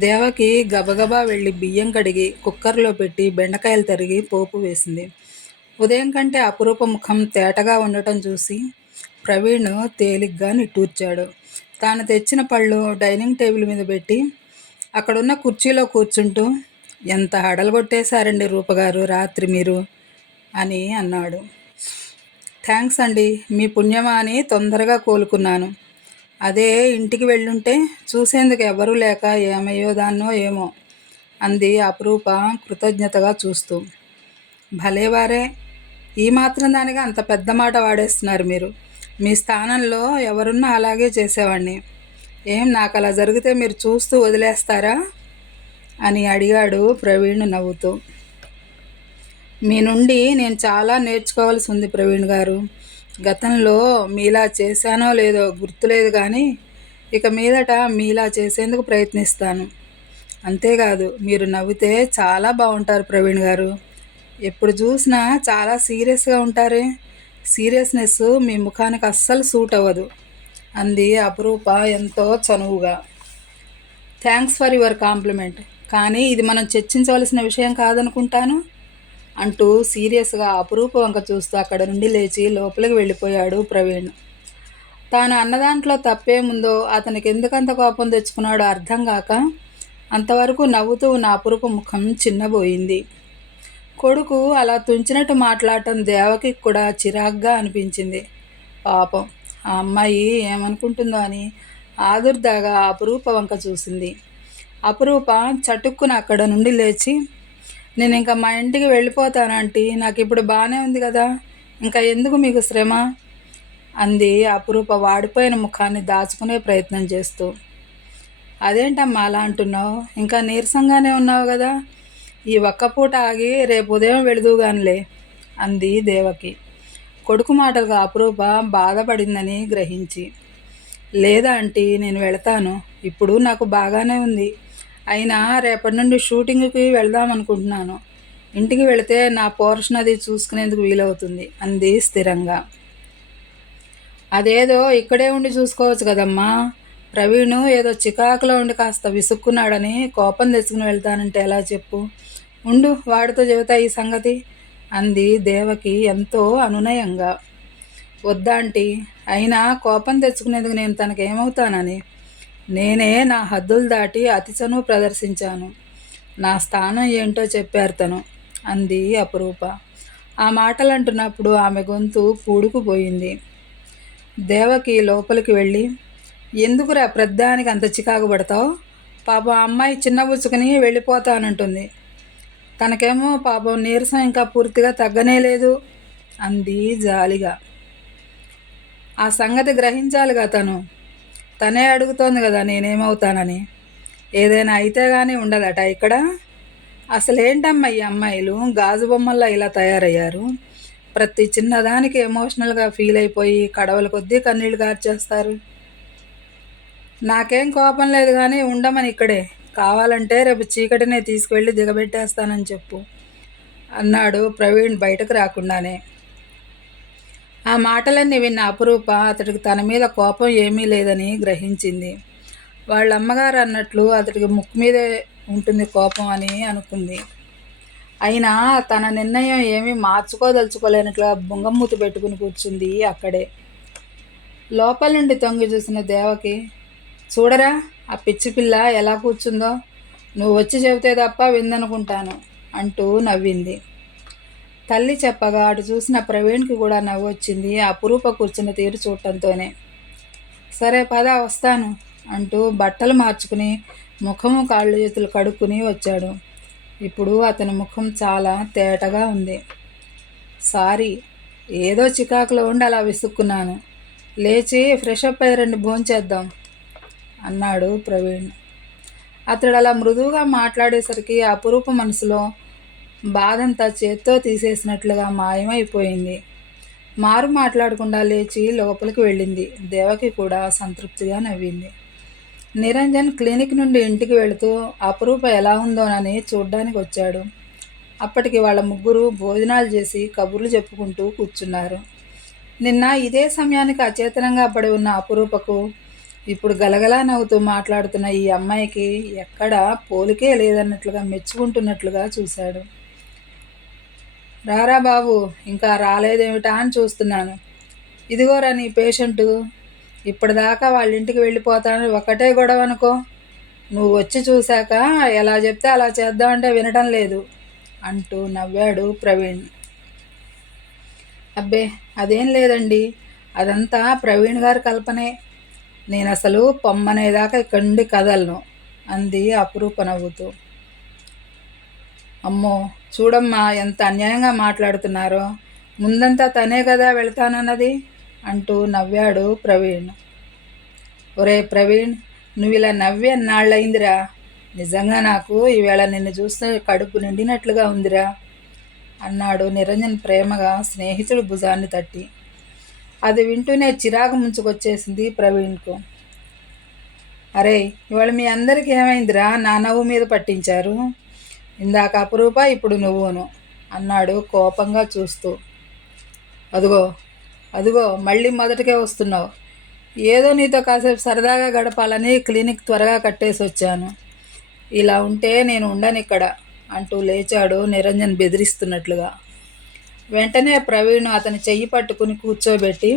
దేవకి గబగబా వెళ్ళి బియ్యం కడిగి కుక్కర్లో పెట్టి బెండకాయలు తరిగి పోపు వేసింది. ఉదయం కంటే అపురూప ముఖం తేటగా ఉండటం చూసి ప్రవీణ్ తేలిగ్గా నిట్టూర్చాడు. తాను తెచ్చిన పళ్ళు డైనింగ్ టేబుల్ మీద పెట్టి అక్కడున్న కుర్చీలో కూర్చుంటూ, ఎంత హడలుగొట్టేశారండి రూపగారు రాత్రి మీరు అని అన్నాడు. థ్యాంక్స్ అండి, మీ పుణ్యమా అని తొందరగా కోలుకున్నాను. అదే ఇంటికి వెళ్ళుంటే చూసేందుకు ఎవరూ లేక ఏమయ్యోదాన్నో ఏమో అంది అపురూప కృతజ్ఞతగా చూస్తూ. భలేవారే, ఈ మాత్రం దానిగా అంత పెద్ద మాట వాడేస్తున్నారు మీరు. మీ స్థానంలో ఎవరున్నా అలాగే చేసేవాడిని. ఏం నాకు అలా జరిగితే మీరు చూస్తూ వదిలేస్తారా అని అడిగాడు ప్రవీణ్ నవ్వుతూ. మీ నుండి నేను చాలా నేర్చుకోవాల్సి ఉంది ప్రవీణ్ గారు. గతంలో మీలా చేశానో లేదో గుర్తులేదు, కానీ ఇక మీదట మీలా చేసేందుకు ప్రయత్నిస్తాను. అంతేకాదు, మీరు నవ్వితే చాలా బాగుంటారు ప్రవీణ్ గారు. ఎప్పుడు చూసినా చాలా సీరియస్గా ఉంటారే. సీరియస్నెస్ మీ ముఖానికి అస్సలు సూట్ అవ్వదు అంది అపురూప ఎంతో చనువుగా. థ్యాంక్స్ ఫర్ యువర్ కాంప్లిమెంట్, కానీ ఇది మనం చర్చించవలసిన విషయం కాదనుకుంటాను అంటూ సీరియస్గా అపురూప వంక చూస్తూ అక్కడ నుండి లేచి లోపలికి వెళ్ళిపోయాడు ప్రవీణ్. తాను అన్నదాంట్లో తప్పేముందో, అతనికి ఎందుకంత కోపం తెచ్చుకున్నాడో అర్థం కాక అంతవరకు నవ్వుతూ ఉన్న అపురూప ముఖం చిన్నబోయింది. కొడుకు అలా తుంచినట్టు మాట్లాడటం దేవకి కూడా చిరాగ్గా అనిపించింది. పాపం ఆ అమ్మాయి ఏమనుకుంటుందో అని ఆదుర్దాగా అపురూప వంక చూసింది. అపురూప చటుక్కున అక్కడ నుండి లేచి, నేను ఇంకా మా ఇంటికి వెళ్ళిపోతానంటీ, నాకు ఇప్పుడు బాగానే ఉంది కదా, ఇంకా ఎందుకు మీకు శ్రమ అంది అపురూప వాడిపోయిన ముఖాన్ని దాచుకునే ప్రయత్నం చేస్తూ. అదేంటమ్మా అలా అంటున్నావు, ఇంకా నీరసంగానే ఉన్నావు కదా, ఈ ఒక్కపూట ఆగి రేపు ఉదయం వెళుదుగానిలే అంది దేవకి. కొడుకు మాటలుగా అపురూప బాధపడిందని గ్రహించి. లేదా ఆంటీ, నేను వెళతాను, ఇప్పుడు నాకు బాగానే ఉంది. అయినా రేపటి నుండి షూటింగ్కి వెళదామనుకుంటున్నాను. ఇంటికి వెళితే నా పోర్షన్ అది చూసుకునేందుకు వీలవుతుంది అంది స్థిరంగా. అదేదో ఇక్కడే ఉండి చూసుకోవచ్చు కదమ్మా. ప్రవీణు ఏదో చికాకులో ఉండి కాస్త విసుక్కున్నాడని కోపం తెచ్చుకుని వెళ్తానంటే ఎలా చెప్పు. ఉండు, వాడితో చెబుతా ఈ సంగతి అంది దేవకి ఎంతో అనునయంగా. వద్దాంటీ, అయినా కోపం తెచ్చుకునేందుకు నేను తనకేమవుతానని. నేనే నా హద్దులు దాటి అతి చనువు ప్రదర్శించాను. నా స్థానం ఏంటో చెప్పారు తను అంది అపురూప. ఆ మాటలు అంటున్నప్పుడు ఆమె గొంతు పూడుకుపోయింది. దేవకి లోపలికి వెళ్ళి, ఎందుకురా ప్రద్దానికి అంత చికాకు పడతావు, పాపం అమ్మాయి చిన్నబుచ్చుకుని వెళ్ళిపోతానంటుంది. తనకేమో పాపం నీరసం ఇంకా పూర్తిగా తగ్గనే లేదు అంది జాలిగా. ఆ సంగతి గ్రహించాలిగా తనే అడుగుతోంది కదా నేనేమవుతానని. ఏదైనా అయితే కానీ ఉండదట ఇక్కడ. అసలేంటమ్మా ఈ అమ్మాయిలు గాజు బొమ్మల్లా ఇలా తయారయ్యారు. ప్రతి చిన్నదానికి ఎమోషనల్గా ఫీల్ అయిపోయి కడవల కొద్దీ కన్నీళ్ళు గార్చేస్తారు. నాకేం కోపం లేదు కానీ ఉండమని ఇక్కడే. కావాలంటే రేపు చీకటినే తీసుకువెళ్ళి దిగబెట్టేస్తానని చెప్పు అన్నాడు ప్రవీణ్ బయటకు రాకుండానే. ఆ మాటలన్నీ విన్న అపురూప అతడికి తన మీద కోపం ఏమీ లేదని గ్రహించింది. వాళ్ళ అమ్మగారు అన్నట్లు అతడికి ముక్కు మీదే ఉంటుంది కోపం అని అనుకుంది. అయినా తన నిర్ణయం ఏమీ మార్చుకోదలుచుకోలేనట్లుగా బుంగమూతి పెట్టుకుని కూర్చుంది అక్కడే. లోపల నుండి తొంగి చూసిన దేవకి, చూడరా ఆ పిచ్చి పిల్ల ఎలా కూర్చుందో, నువ్వు వచ్చి చెబితే తప్ప విందనుకుంటాను అంటూ నవ్వింది. తల్లి చెప్పగా అటు చూసిన ప్రవీణ్కి కూడా నవ్వు వచ్చింది అపురూప కూర్చున్న తీరు చూడటంతోనే. సరే పద వస్తాను అంటూ బట్టలు మార్చుకుని ముఖము కాళ్ళు చేతులు కడుక్కుని వచ్చాడు. ఇప్పుడు అతని ముఖం చాలా తేటగా ఉంది. సారీ, ఏదో చికాకులో ఉండి అలా విసుక్కున్నాను. లేచి ఫ్రెష్ అప్ అయ్యి రండి, భోంచేద్దాం అన్నాడు ప్రవీణ్. అతడు అలా మృదువుగా మాట్లాడేసరికి అపురూప మనసులో బాధంతా చేత్తో తీసేసినట్లుగా మాయమైపోయింది. మారు మాట్లాడకుండా లేచి లోపలికి వెళ్ళింది. దేవకి కూడా సంతృప్తిగా నవ్వింది. నిరంజన్ క్లినిక్ నుండి ఇంటికి వెళుతూ అపురూప ఎలా ఉందోనని చూడ్డానికి వచ్చాడు. అప్పటికి వాళ్ళ ముగ్గురు భోజనాలు చేసి కబుర్లు చెప్పుకుంటూ కూర్చున్నారు. నిన్న ఇదే సమయానికి అచేతనంగా పడి ఉన్న అపురూపకు ఇప్పుడు గలగలా నవ్వుతూ మాట్లాడుతున్న ఈ అమ్మాయికి ఎక్కడా పోలికే లేదన్నట్లుగా మెచ్చుకుంటున్నట్లుగా చూశాడు. రారా బాబు, ఇంకా రాలేదేమిటా అని చూస్తున్నాను. ఇదిగోరా నీ పేషెంటు. ఇప్పటిదాకా వాళ్ళ ఇంటికి వెళ్ళిపోతానని ఒకటే గొడవ అనుకో. నువ్వు వచ్చి చూశాక ఎలా చెప్తే అలా చేద్దామంటే వినడం లేదు అంటూ నవ్వాడు ప్రవీణ్. అబ్బే అదేం లేదండి, అదంతా ప్రవీణ్ గారి కల్పనే. నేను అసలు పొమ్మనేదాకా ఇక్కడి నుండి కదలను అంది అపురూప నవ్వుతూ. అమ్మో చూడమ్మా ఎంత అన్యాయంగా మాట్లాడుతున్నారో. ముందంతా తనే కదా వెళ్తానన్నది అంటూ నవ్వాడు ప్రవీణ్. ఒరే ప్రవీణ్, నువ్వు ఇలా నవ్వి అన్నాళ్ళయిందిరా. నిజంగా నాకు ఈవేళ నిన్ను చూస్తే కడుపు నిండినట్లుగా ఉందిరా అన్నాడు నిరంజన్ ప్రేమగా స్నేహితుడి భుజాన్ని తట్టి. అది వింటూనే చిరాకు ముంచుకొచ్చేసింది ప్రవీణ్కు. అరే ఇవాళ మీ అందరికీ ఏమైందిరా, నా నవ్వు మీద పట్టించారు. ఇందాక అపురూప, ఇప్పుడు నువ్వును అన్నాడు కోపంగా చూస్తూ. అదుగో అదుగో మళ్ళీ మొదటికే వస్తున్నావు. ఏదో నీతో కాసేపు సరదాగా గడపాలని క్లినిక్ త్వరగా కట్టేసి వచ్చాను. ఇలా ఉంటే నేను ఉండను ఇక్కడ అంటూ లేచాడు నిరంజన్ బెదిరిస్తున్నట్లుగా. వెంటనే ప్రవీణ్ అతని చెయ్యి పట్టుకుని కూర్చోబెట్టి,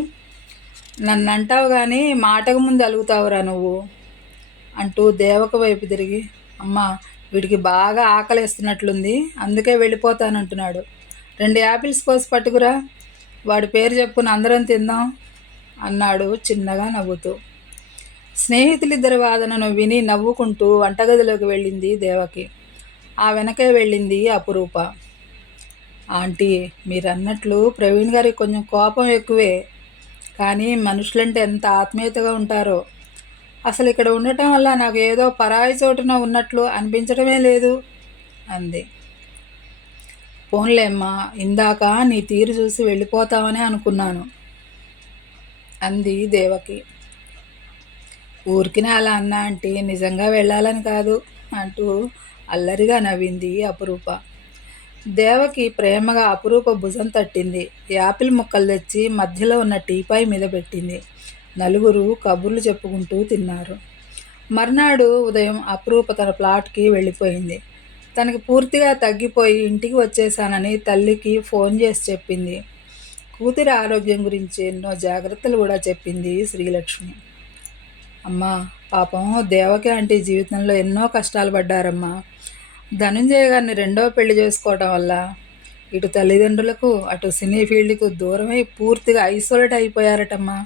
నన్ను అంటావు కానీ మాటకు ముందు అలుగుతావురా నువ్వు అంటూ దేవక వైపు తిరిగి, అమ్మా వీడికి బాగా ఆకలేస్తున్నట్లుంది, అందుకే వెళ్ళిపోతానంటున్నాడు. 2 యాపిల్స్ కోసి పట్టుకురా, వాడి పేరు చెప్పుకుని అందరం తిందాం అన్నాడు చిన్నగా నవ్వుతూ. స్నేహితులిద్దరి వాదనను విని నవ్వుకుంటూ వంటగదిలోకి వెళ్ళింది దేవకి. ఆ వెనకే వెళ్ళింది అపురూప. ఆంటీ, మీరన్నట్లు ప్రవీణ్ గారికి కొంచెం కోపం ఎక్కువే, కానీ మనుషులంటే ఎంత ఆత్మీయతగా ఉంటారో. అసలు ఇక్కడ ఉండటం వల్ల నాకు ఏదో పరాయి చోటున ఉన్నట్లు అనిపించడమే లేదు అంది. పోన్లేమ్మా, ఇందాక నీ తీరు చూసి వెళ్ళిపోతామని అనుకున్నాను అంది దేవకి. ఊరికినే అలా అన్నా ఆంటీ, నిజంగా వెళ్ళాలని కాదు అంటూ అల్లరిగా నవ్వింది అపురూప. దేవకి ప్రేమగా అపురూప భుజం తట్టింది. యాపిల్ ముక్కలు తెచ్చి మధ్యలో ఉన్న టీపాయ్ మీద పెట్టింది. నలుగురు కబుర్లు చెప్పుకుంటూ తిన్నారు. మర్నాడు ఉదయం అపురూప తన ప్లాట్కి వెళ్ళిపోయింది. తనకి పూర్తిగా తగ్గిపోయి ఇంటికి వచ్చేసానని తల్లికి ఫోన్ చేసి చెప్పింది. కూతురి ఆరోగ్యం గురించి ఎన్నో జాగ్రత్తలు కూడా చెప్పింది శ్రీలక్ష్మి. అమ్మా, పాపం దేవకి ఆంటీ జీవితంలో ఎన్నో కష్టాలు పడ్డారమ్మా. ధనుంజయ గారిని 2వ పెళ్లి చేసుకోవటం వల్ల ఇటు తల్లిదండ్రులకు అటు సినీ ఫీల్డ్కు దూరమై పూర్తిగా ఐసోలేట్ అయిపోయారటమ్మా.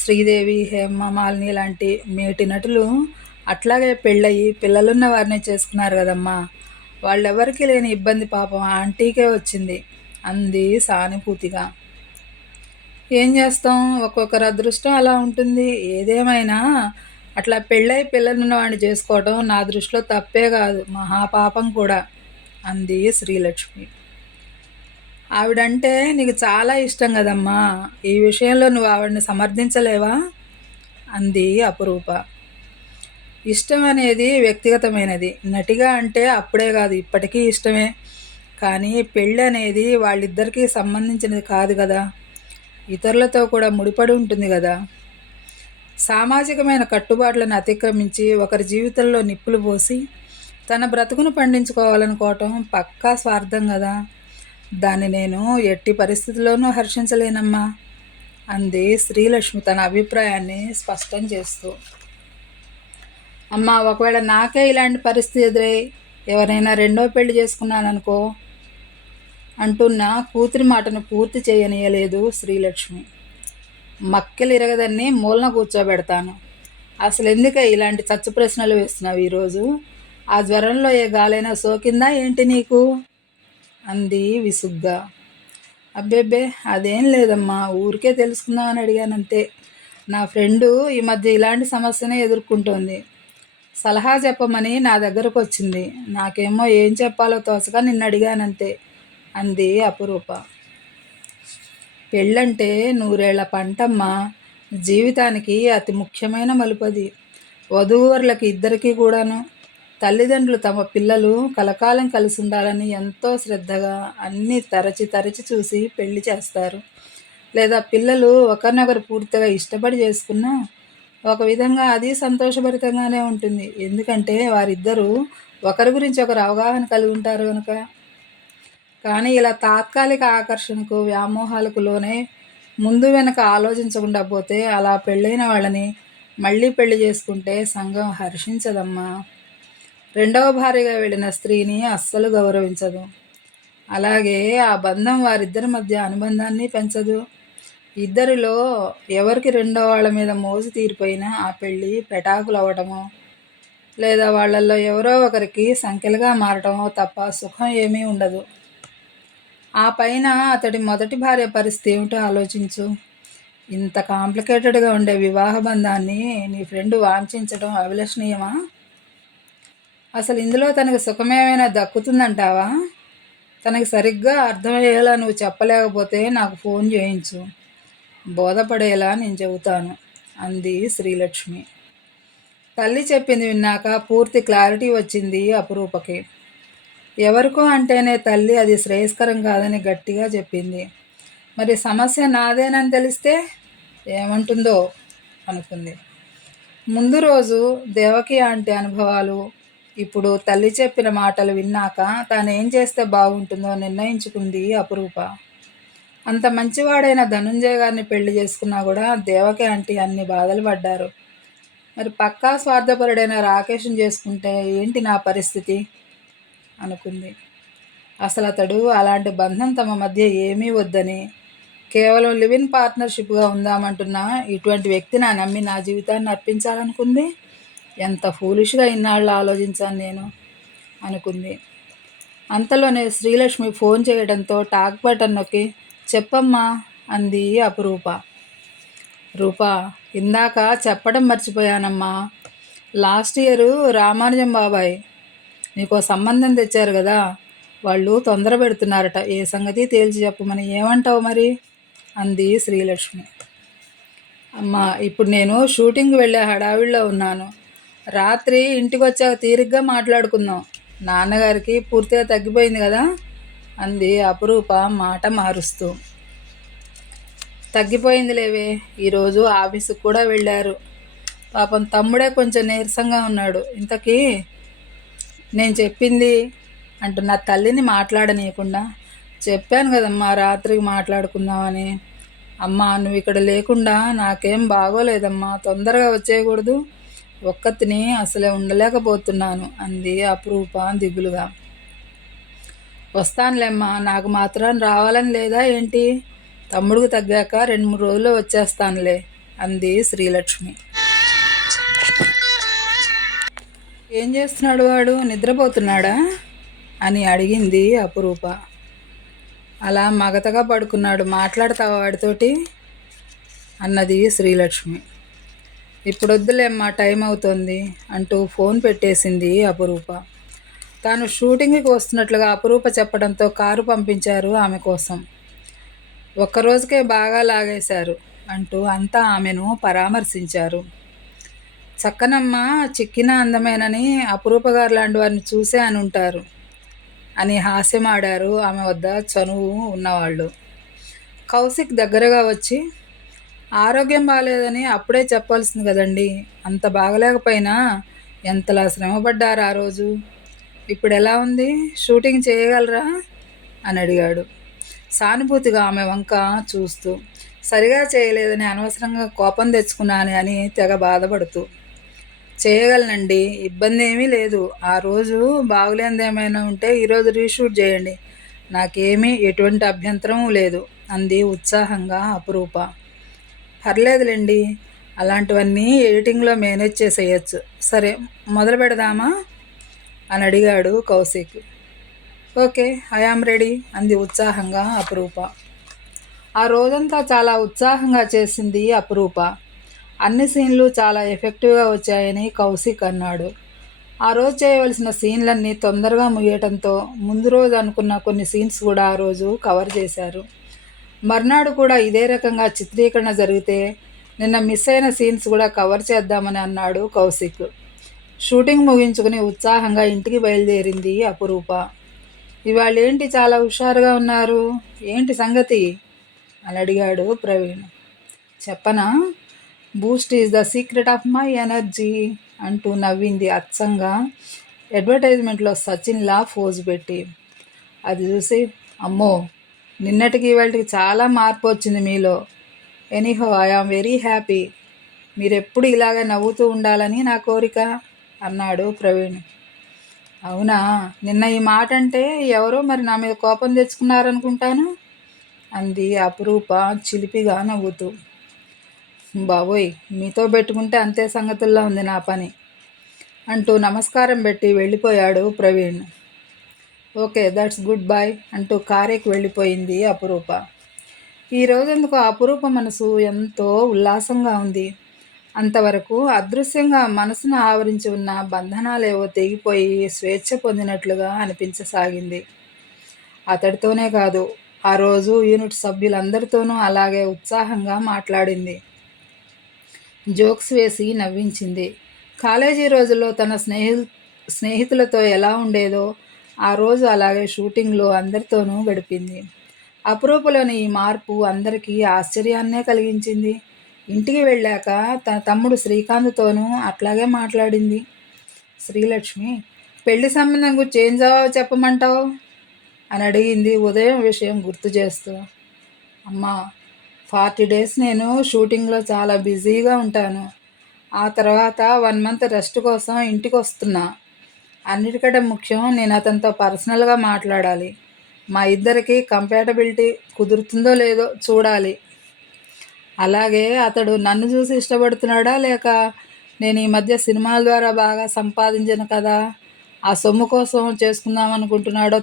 శ్రీదేవి, హేమమాలిని లాంటి మేటి నటులు అట్లాగే పెళ్ళయి పిల్లలున్న వారిని చేసుకున్నారు కదమ్మా. వాళ్ళెవరికీ లేని ఇబ్బంది పాపం ఆంటీకే వచ్చింది అంది సానుభూతిగా. ఏం చేస్తాం, ఒక్కొక్కరి అదృష్టం అలా ఉంటుంది. ఏదేమైనా అట్లా పెళ్ళై పిల్లలున్న వాడిని చేసుకోవటం నా దృష్టిలో తప్పే కాదు, మహాపాపం కూడా అంది శ్రీలక్ష్మి. ఆవిడంటే నీకు చాలా ఇష్టం కదమ్మా, ఈ విషయంలో నువ్వు ఆవిడని సమర్థించలేవా అంది అపురూప. ఇష్టం అనేది వ్యక్తిగతమైనది. నటిగా అంటే అప్పుడే కాదు ఇప్పటికీ ఇష్టమే. కానీ పెళ్ళి అనేది వాళ్ళిద్దరికీ సంబంధించినది కాదు కదా, ఇతరులతో కూడా ముడిపడి ఉంటుంది కదా. సామాజికమైన కట్టుబాట్లను అతిక్రమించి ఒకరి జీవితంలో నిప్పులు పోసి తన బ్రతుకును పండించుకోవాలనుకోవటం పక్కా స్వార్థం కదా. దాన్ని నేను ఎట్టి పరిస్థితుల్లోనూ హర్షించలేనమ్మా అంది శ్రీలక్ష్మి తన అభిప్రాయాన్ని స్పష్టం చేస్తూ. అమ్మ, ఒకవేళ నాకే ఇలాంటి పరిస్థితి ఎదురై ఎవరైనా రెండో పెళ్లి చేసుకున్నాననుకో అంటున్న కూతురి మాటను పూర్తి చేయనీయలేదు శ్రీలక్ష్మి. మక్కెలు ఇరగదన్ని మూలన కూర్చోబెడతాను. అసలు ఎందుకే ఇలాంటి చచ్చు ప్రశ్నలు వేస్తున్నావు ఈరోజు? ఆ జ్వరంలో ఏ గాలైనా సోకిందా ఏంటి నీకు అంది విసుగ్గా. అబ్బెబ్బే, అదేం లేదమ్మా, ఊరికే తెలుసుకుందామని అడిగానంతే. నా ఫ్రెండు ఈ మధ్య ఇలాంటి సమస్యనే ఎదుర్కొంటోంది. సలహా చెప్పమని నా దగ్గరకు వచ్చింది. నాకేమో ఏం చెప్పాలో తోచక నిన్ను అడిగానంతే అంది అపురూప. పెళ్ళంటే నూరేళ్ల పంటమ్మా, జీవితానికి అతి ముఖ్యమైన మలుపది. వధూవరులకి ఇద్దరికీ కూడాను. తల్లిదండ్రులు తమ పిల్లలు కలకాలం కలిసి ఉండాలని ఎంతో శ్రద్ధగా అన్నీ తరచి తరచి చూసి పెళ్లి చేస్తారు. లేదా పిల్లలు ఒకరినొకరు పూర్తిగా ఇష్టపడి చేసుకున్నా ఒక విధంగా అది సంతోషభరితంగానే ఉంటుంది. ఎందుకంటే వారిద్దరూ ఒకరి గురించి ఒకరు అవగాహన కలిగి ఉంటారు కనుక. కానీ ఇలా తాత్కాలిక ఆకర్షణకు వ్యామోహాలకు లోనే ముందు వెనక ఆలోచించకుండా పోతే అలా పెళ్ళైన వాళ్ళని మళ్ళీ పెళ్లి చేసుకుంటే సంఘం హర్షించదమ్మా. రెండవ భార్యగా వెళ్ళిన స్త్రీని అస్సలు గౌరవించదు. అలాగే ఆ బంధం వారిద్దరి మధ్య అనుబంధాన్ని పెంచదు. ఇద్దరిలో ఎవరికి రెండో వాళ్ళ మీద మోజు తీరిపోయినా ఆ పెళ్ళి పెటాకులు అవ్వటమో లేదా వాళ్ళల్లో ఎవరో ఒకరికి సంఖ్యలుగా మారటమో తప్ప సుఖం ఏమీ ఉండదు. ఆ పైన అతడి మొదటి భార్య పరిస్థితి ఏమిటో ఆలోచించు. ఇంత కాంప్లికేటెడ్గా ఉండే వివాహ బంధాన్ని నీ ఫ్రెండ్ వాంఛించడం అభిలషణీయమా? అసలు ఇందులో తనకు సుఖమేమైనా దక్కుతుందంటావా? తనకి సరిగ్గా అర్థమయ్యేలా నువ్వు చెప్పలేకపోతే నాకు ఫోన్ చేయించు, బోధపడేలా నేను చెబుతాను అంది శ్రీలక్ష్మి. తల్లి చెప్పింది విన్నాక పూర్తి క్లారిటీ వచ్చింది అపురూపకి. ఎవరికో అంటేనే తల్లి అది శ్రేయస్కరం కాదని గట్టిగా చెప్పింది. మరి సమస్య నాదేనని తెలిస్తే ఏమంటుందో అనుకుంది. ముందు రోజు దేవకి ఆంటీ అనుభవాలు, ఇప్పుడు తల్లి చెప్పిన మాటలు విన్నాక తాను ఏం చేస్తే బాగుంటుందో నిర్ణయించుకుంది అపురూప. అంత మంచివాడైన ధనుంజయ గారిని పెళ్లి చేసుకున్నా కూడా దేవకి ఆంటీ అన్ని బాధలు పడ్డారు. మరి పక్కా స్వార్థపరుడైన రాకేష్ని చేసుకుంటే ఏంటి నా పరిస్థితి అనుకుంది. అసలు అతడు అలాంటి బంధం తమ మధ్య ఏమీ వద్దని కేవలం లివింగ్ పార్ట్నర్షిప్గా ఉందామంటున్నా ఇటువంటి వ్యక్తిని నమ్మి నా జీవితాన్ని అర్పించాలనుకుంది. ఎంత ఫూలిష్గా ఇన్నాళ్ళు ఆలోచించాను నేను అనుకుంది. అంతలోనే శ్రీలక్ష్మి ఫోన్ చేయడంతో టాక్ బటన్ నొక్కి చెప్పమ్మా అంది అపురూప. రూపా, ఇందాక చెప్పడం మర్చిపోయానమ్మా. లాస్ట్ ఇయర్ రామానుజం బాబాయ్ నీకో సంబంధం తెచ్చారు కదా, వాళ్ళు తొందర పెడుతున్నారట, ఏ సంగతి తేల్చి చెప్పమని. ఏమంటావు మరి అంది శ్రీలక్ష్మి. అమ్మా, ఇప్పుడు నేను షూటింగ్కి వెళ్ళే హడావిడిలో ఉన్నాను. రాత్రి ఇంటికి వచ్చాక తీరిగ్గా మాట్లాడుకుందాం. నాన్నగారికి పూర్తిగా తగ్గిపోయింది కదా అంది అపురూప మాట మారుస్తూ. తగ్గిపోయింది లేవే, ఈరోజు ఆఫీసుకు కూడా వెళ్ళారు. పాపం తమ్ముడే కొంచెం నీరసంగా ఉన్నాడు. ఇంతకీ నేను చెప్పింది అంటూ నా తల్లిని మాట్లాడనీయకుండా చెప్పాను కదమ్మా రాత్రికి మాట్లాడుకుందామని. అమ్మా, నువ్వు ఇక్కడ లేకుండా నాకేం బాగోలేదమ్మా, తొందరగా వచ్చేయకూడదు, ఒక్కతిని అసలే ఉండలేకపోతున్నాను అంది అపురూప దిగులుగా. వస్తానులేమ్మా, నాకు మాత్రం రావాలని లేదా ఏంటి? తమ్ముడికి తగ్గాక 2-3 రోజుల్లో వచ్చేస్తానులే అంది శ్రీలక్ష్మి. ఏం చేస్తున్నాడు వాడు? నిద్రపోతున్నాడా? అని అడిగింది అపురూప. అలా మగతగా పడుకున్నాడు, మాట్లాడతావా వాడితోటి అన్నది శ్రీలక్ష్మి. ఇప్పుడొద్దులేమ్మా, టైం అవుతోంది అంటూ ఫోన్ పెట్టేసింది అపురూప. తాను షూటింగ్కి వస్తున్నట్లుగా అపురూప చెప్పడంతో కారు పంపించారు ఆమె కోసం. ఒక్కరోజుకే బాగా లాగేశారు అంటూ అంతా ఆమెను పరామర్శించారు. చక్కనమ్మ, చిక్కిన అందమేనని అపురూప గారు లాంటి వారిని చూసే అని ఉంటారు అని హాస్యమాడారు ఆమె వద్ద చనువు ఉన్నవాళ్ళు. కౌశిక్ దగ్గరగా వచ్చి, ఆరోగ్యం బాగాలేదని అప్పుడే చెప్పాల్సింది కదండి, అంత బాగలేకపోయినా ఎంతలా శ్రమపడ్డారు ఆ రోజు, ఇప్పుడు ఎలా ఉంది, షూటింగ్ చేయగలరా అని అడిగాడు సానుభూతిగా ఆమె వంక చూస్తూ. సరిగా చేయలేదని అనవసరంగా కోపం తెచ్చుకున్నాను అని తెగ బాధపడుతూ. చేయగలనండి, ఇబ్బంది ఏమీ లేదు. ఆ రోజు బాగులేనిది ఏమైనా ఉంటే ఈరోజు రీషూట్ చేయండి, నాకేమీ ఎటువంటి అభ్యంతరం లేదు అంది ఉత్సాహంగా అపురూప. పర్లేదులేండి, అలాంటివన్నీ ఎడిటింగ్లో మేనేజ్ చేసేయచ్చు. సరే, మొదలు పెడదామా అని అడిగాడు కౌశిక్. ఓకే, ఐఆమ్ రెడీ అంది ఉత్సాహంగా అపురూప. ఆ రోజంతా చాలా ఉత్సాహంగా చేసింది అపురూప. అన్ని సీన్లు చాలా ఎఫెక్టివ్గా వచ్చాయని కౌశిక్ అన్నాడు. ఆ రోజు చేయవలసిన సీన్లన్నీ తొందరగా ముగియటంతో ముందు రోజు అనుకున్న కొన్ని సీన్స్ కూడా ఆ రోజు కవర్ చేశారు. మర్నాడు కూడా ఇదే రకంగా చిత్రీకరణ జరిగితే నిన్న మిస్ అయిన సీన్స్ కూడా కవర్ చేద్దామని అన్నాడు కౌశిక్. షూటింగ్ ముగించుకుని ఉత్సాహంగా ఇంటికి బయలుదేరింది అపురూప. ఇవాళేంటి చాలా హుషారుగా ఉన్నారు, ఏంటి సంగతి అని అడిగాడు ప్రవీణ్. చెప్పనా, Boost is the secret of my energy అంటూ నవ్వింది అచ్చంగా అడ్వర్టైజ్మెంట్లో సచిన్లా ఫోజు పెట్టి. అది చూసి, అమ్మో, నిన్నటికి ఇవాళకి చాలా మార్పు వచ్చింది మీలో. Anyhow, I am very happy. మీరెప్పుడు ఇలాగే నవ్వుతూ ఉండాలని నా కోరిక అన్నాడు ప్రవీణ్. అవునా, నిన్న ఈ మాట అంటే ఎవరో మరి నా మీద కోపం తెచ్చుకున్నారనుకుంటాను అంది అపురూప చిలిపిగా నవ్వుతూ. బాబోయ్, మీతో పెట్టుకుంటే అంతే సంగతుల్లో ఉంది నా పని అంటూ నమస్కారం పెట్టి వెళ్ళిపోయాడు Praveen. Okay, that's good bye అంటూ కారేకి వెళ్ళిపోయింది అపురూప. ఈ రోజెందుకు అపురూప మనసు ఎంతో ఉల్లాసంగా ఉంది. అంతవరకు అదృశ్యంగా మనసును ఆవరించి ఉన్న బంధనాలేవో తెగిపోయి స్వేచ్ఛ పొందినట్లుగా అనిపించసాగింది. అతడితోనే కాదు, ఆ రోజు యూనిట్ సభ్యులందరితోనూ అలాగే ఉత్సాహంగా మాట్లాడింది, జోక్స్ వేసి నవ్వించింది. కాలేజీ రోజుల్లో తన స్నేహితులతో ఎలా ఉండేదో ఆ రోజు అలాగే షూటింగ్లో అందరితోనూ గడిపింది. అపురూపలోని ఈ మార్పు అందరికీ ఆశ్చర్యాన్నే కలిగించింది. ఇంటికి వెళ్ళాక తన తమ్ముడు శ్రీకాంత్తోనూ అట్లాగే మాట్లాడింది. శ్రీలక్ష్మి, పెళ్లి సంబంధం గురించి ఏం జవాబు చెప్పమంటావు అని అడిగింది ఉదయం విషయం గుర్తు చేస్తూ. అమ్మా, 40 days నేను షూటింగ్లో చాలా బిజీగా ఉంటాను. ఆ తర్వాత 1 month రెస్ట్ కోసం ఇంటికి వస్తున్నా. అన్నిటికంటే ముఖ్యం, నేను అతనితో పర్సనల్గా మాట్లాడాలి. మా ఇద్దరికి కంపాటబిలిటీ కుదురుతుందో లేదో చూడాలి. అలాగే అతడు నన్ను చూసి ఇష్టపడుతున్నాడా, లేక నేను ఈ మధ్య సినిమాల ద్వారా బాగా సంపాదించను కదా, ఆ సొమ్ము కోసం చేసుకుందాం అనుకుంటున్నాడో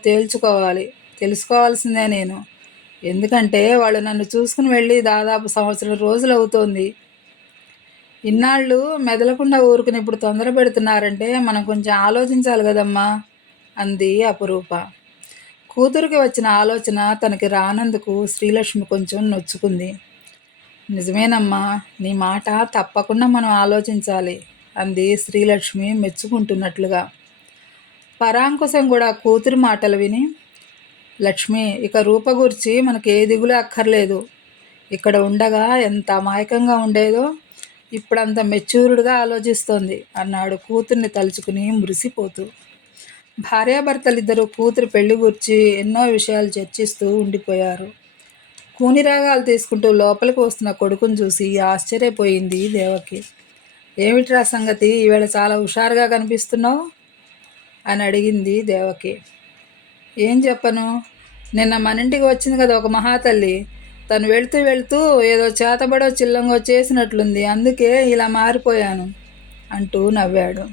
తెలుసుకోవాల్సిందే నేను. ఎందుకంటే వాళ్ళు నన్ను చూసుకుని వెళ్ళి దాదాపు 1 సంవత్సరం రోజులు అవుతోంది. ఇన్నాళ్ళు మెదలకుండా ఊరుకుని ఇప్పుడు తొందర పెడుతున్నారంటే మనం కొంచెం ఆలోచించాలి కదమ్మా అంది అపురూప. కూతురికి వచ్చిన ఆలోచన తనకి రానందుకు శ్రీలక్ష్మి కొంచెం నొచ్చుకుంది. నిజమేనమ్మా, నీ మాట తప్పకుండా మనం ఆలోచించాలి అంది శ్రీలక్ష్మి మెచ్చుకుంటున్నట్లుగా. పరాంకుశం కూడా కూతురి మాటలు విని, లక్ష్మి, ఇక రూప గురించి మనకి ఏ దిగులు అక్కర్లేదు. ఇక్కడ ఉండగా ఎంత అమాయకంగా ఉండేదో ఇప్పుడంత మెచ్యూర్డ్గా ఆలోచిస్తోంది అన్నాడు కూతుర్ని తలుచుకుని మురిసిపోతూ. భార్యాభర్తలిద్దరూ కూతురి పెళ్లి గురించి ఎన్నో విషయాలు చర్చిస్తూ ఉండిపోయారు. కూనిరాగాలు తీసుకుంటూ లోపలికి వస్తున్న కొడుకుని చూసి ఆశ్చర్యపోయింది దేవకి. ఏమిట్రా సంగతి, ఈవేళ చాలా హుషారుగా కనిపిస్తున్నావు అని అడిగింది దేవకి. ఏం చెప్పను, నిన్న మన ఇంటికి వచ్చింది కదా ఒక మహాతల్లి, తను వెళుతూ వెళుతూ ఏదో చేతబడో చిల్లంగో చేసినట్లుంది, అందుకే ఇలా మారిపోయాను అంటూ నవ్వాడు.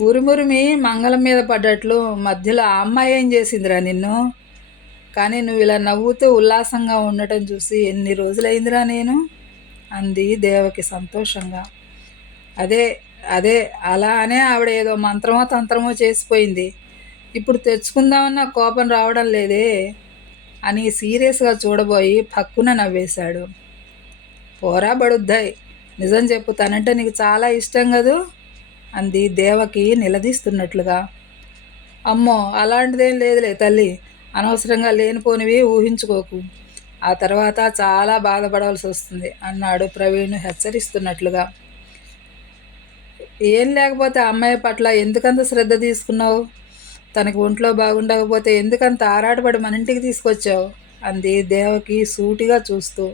ఉరుమురిమి మంగళం మీద పడ్డట్లు మధ్యలో ఆ అమ్మాయి ఏం చేసిందిరా నిన్ను? కానీ నువ్వు ఇలా నవ్వుతూ ఉల్లాసంగా ఉండటం చూసి ఎన్ని రోజులైందిరా నేను అంది దేవకి సంతోషంగా. అదే అదే అలా అనే ఆవిడ ఏదో మంత్రమో తంత్రమో చేసిపోయింది. ఇప్పుడు తెచ్చుకుందామన్న కోపం రావడం లేదే అని సీరియస్గా చూడబోయి పక్కున నవ్వేశాడు. పోరా బడుద్దాయ్, నిజం చెప్పు, తనంటే నీకు చాలా ఇష్టం కదూ అంది దేవకి నిలదీస్తున్నట్లుగా. అమ్మో, అలాంటిదేం లేదులే తల్లి, అనవసరంగా లేనిపోనివి ఊహించుకోకు, ఆ తర్వాత చాలా బాధపడవలసి వస్తుంది అన్నాడు ప్రవీణ్ హెచ్చరిస్తున్నట్లుగా. ఏం లేకపోతే అమ్మాయి పట్ల ఎందుకంత శ్రద్ధ తీసుకున్నావు? తనకి ఒంట్లో బాగుండకపోతే ఎందుకంత ఆరాటపడి మన ఇంటికి తీసుకొచ్చావు అంది దేవకి సూటిగా చూస్తూ.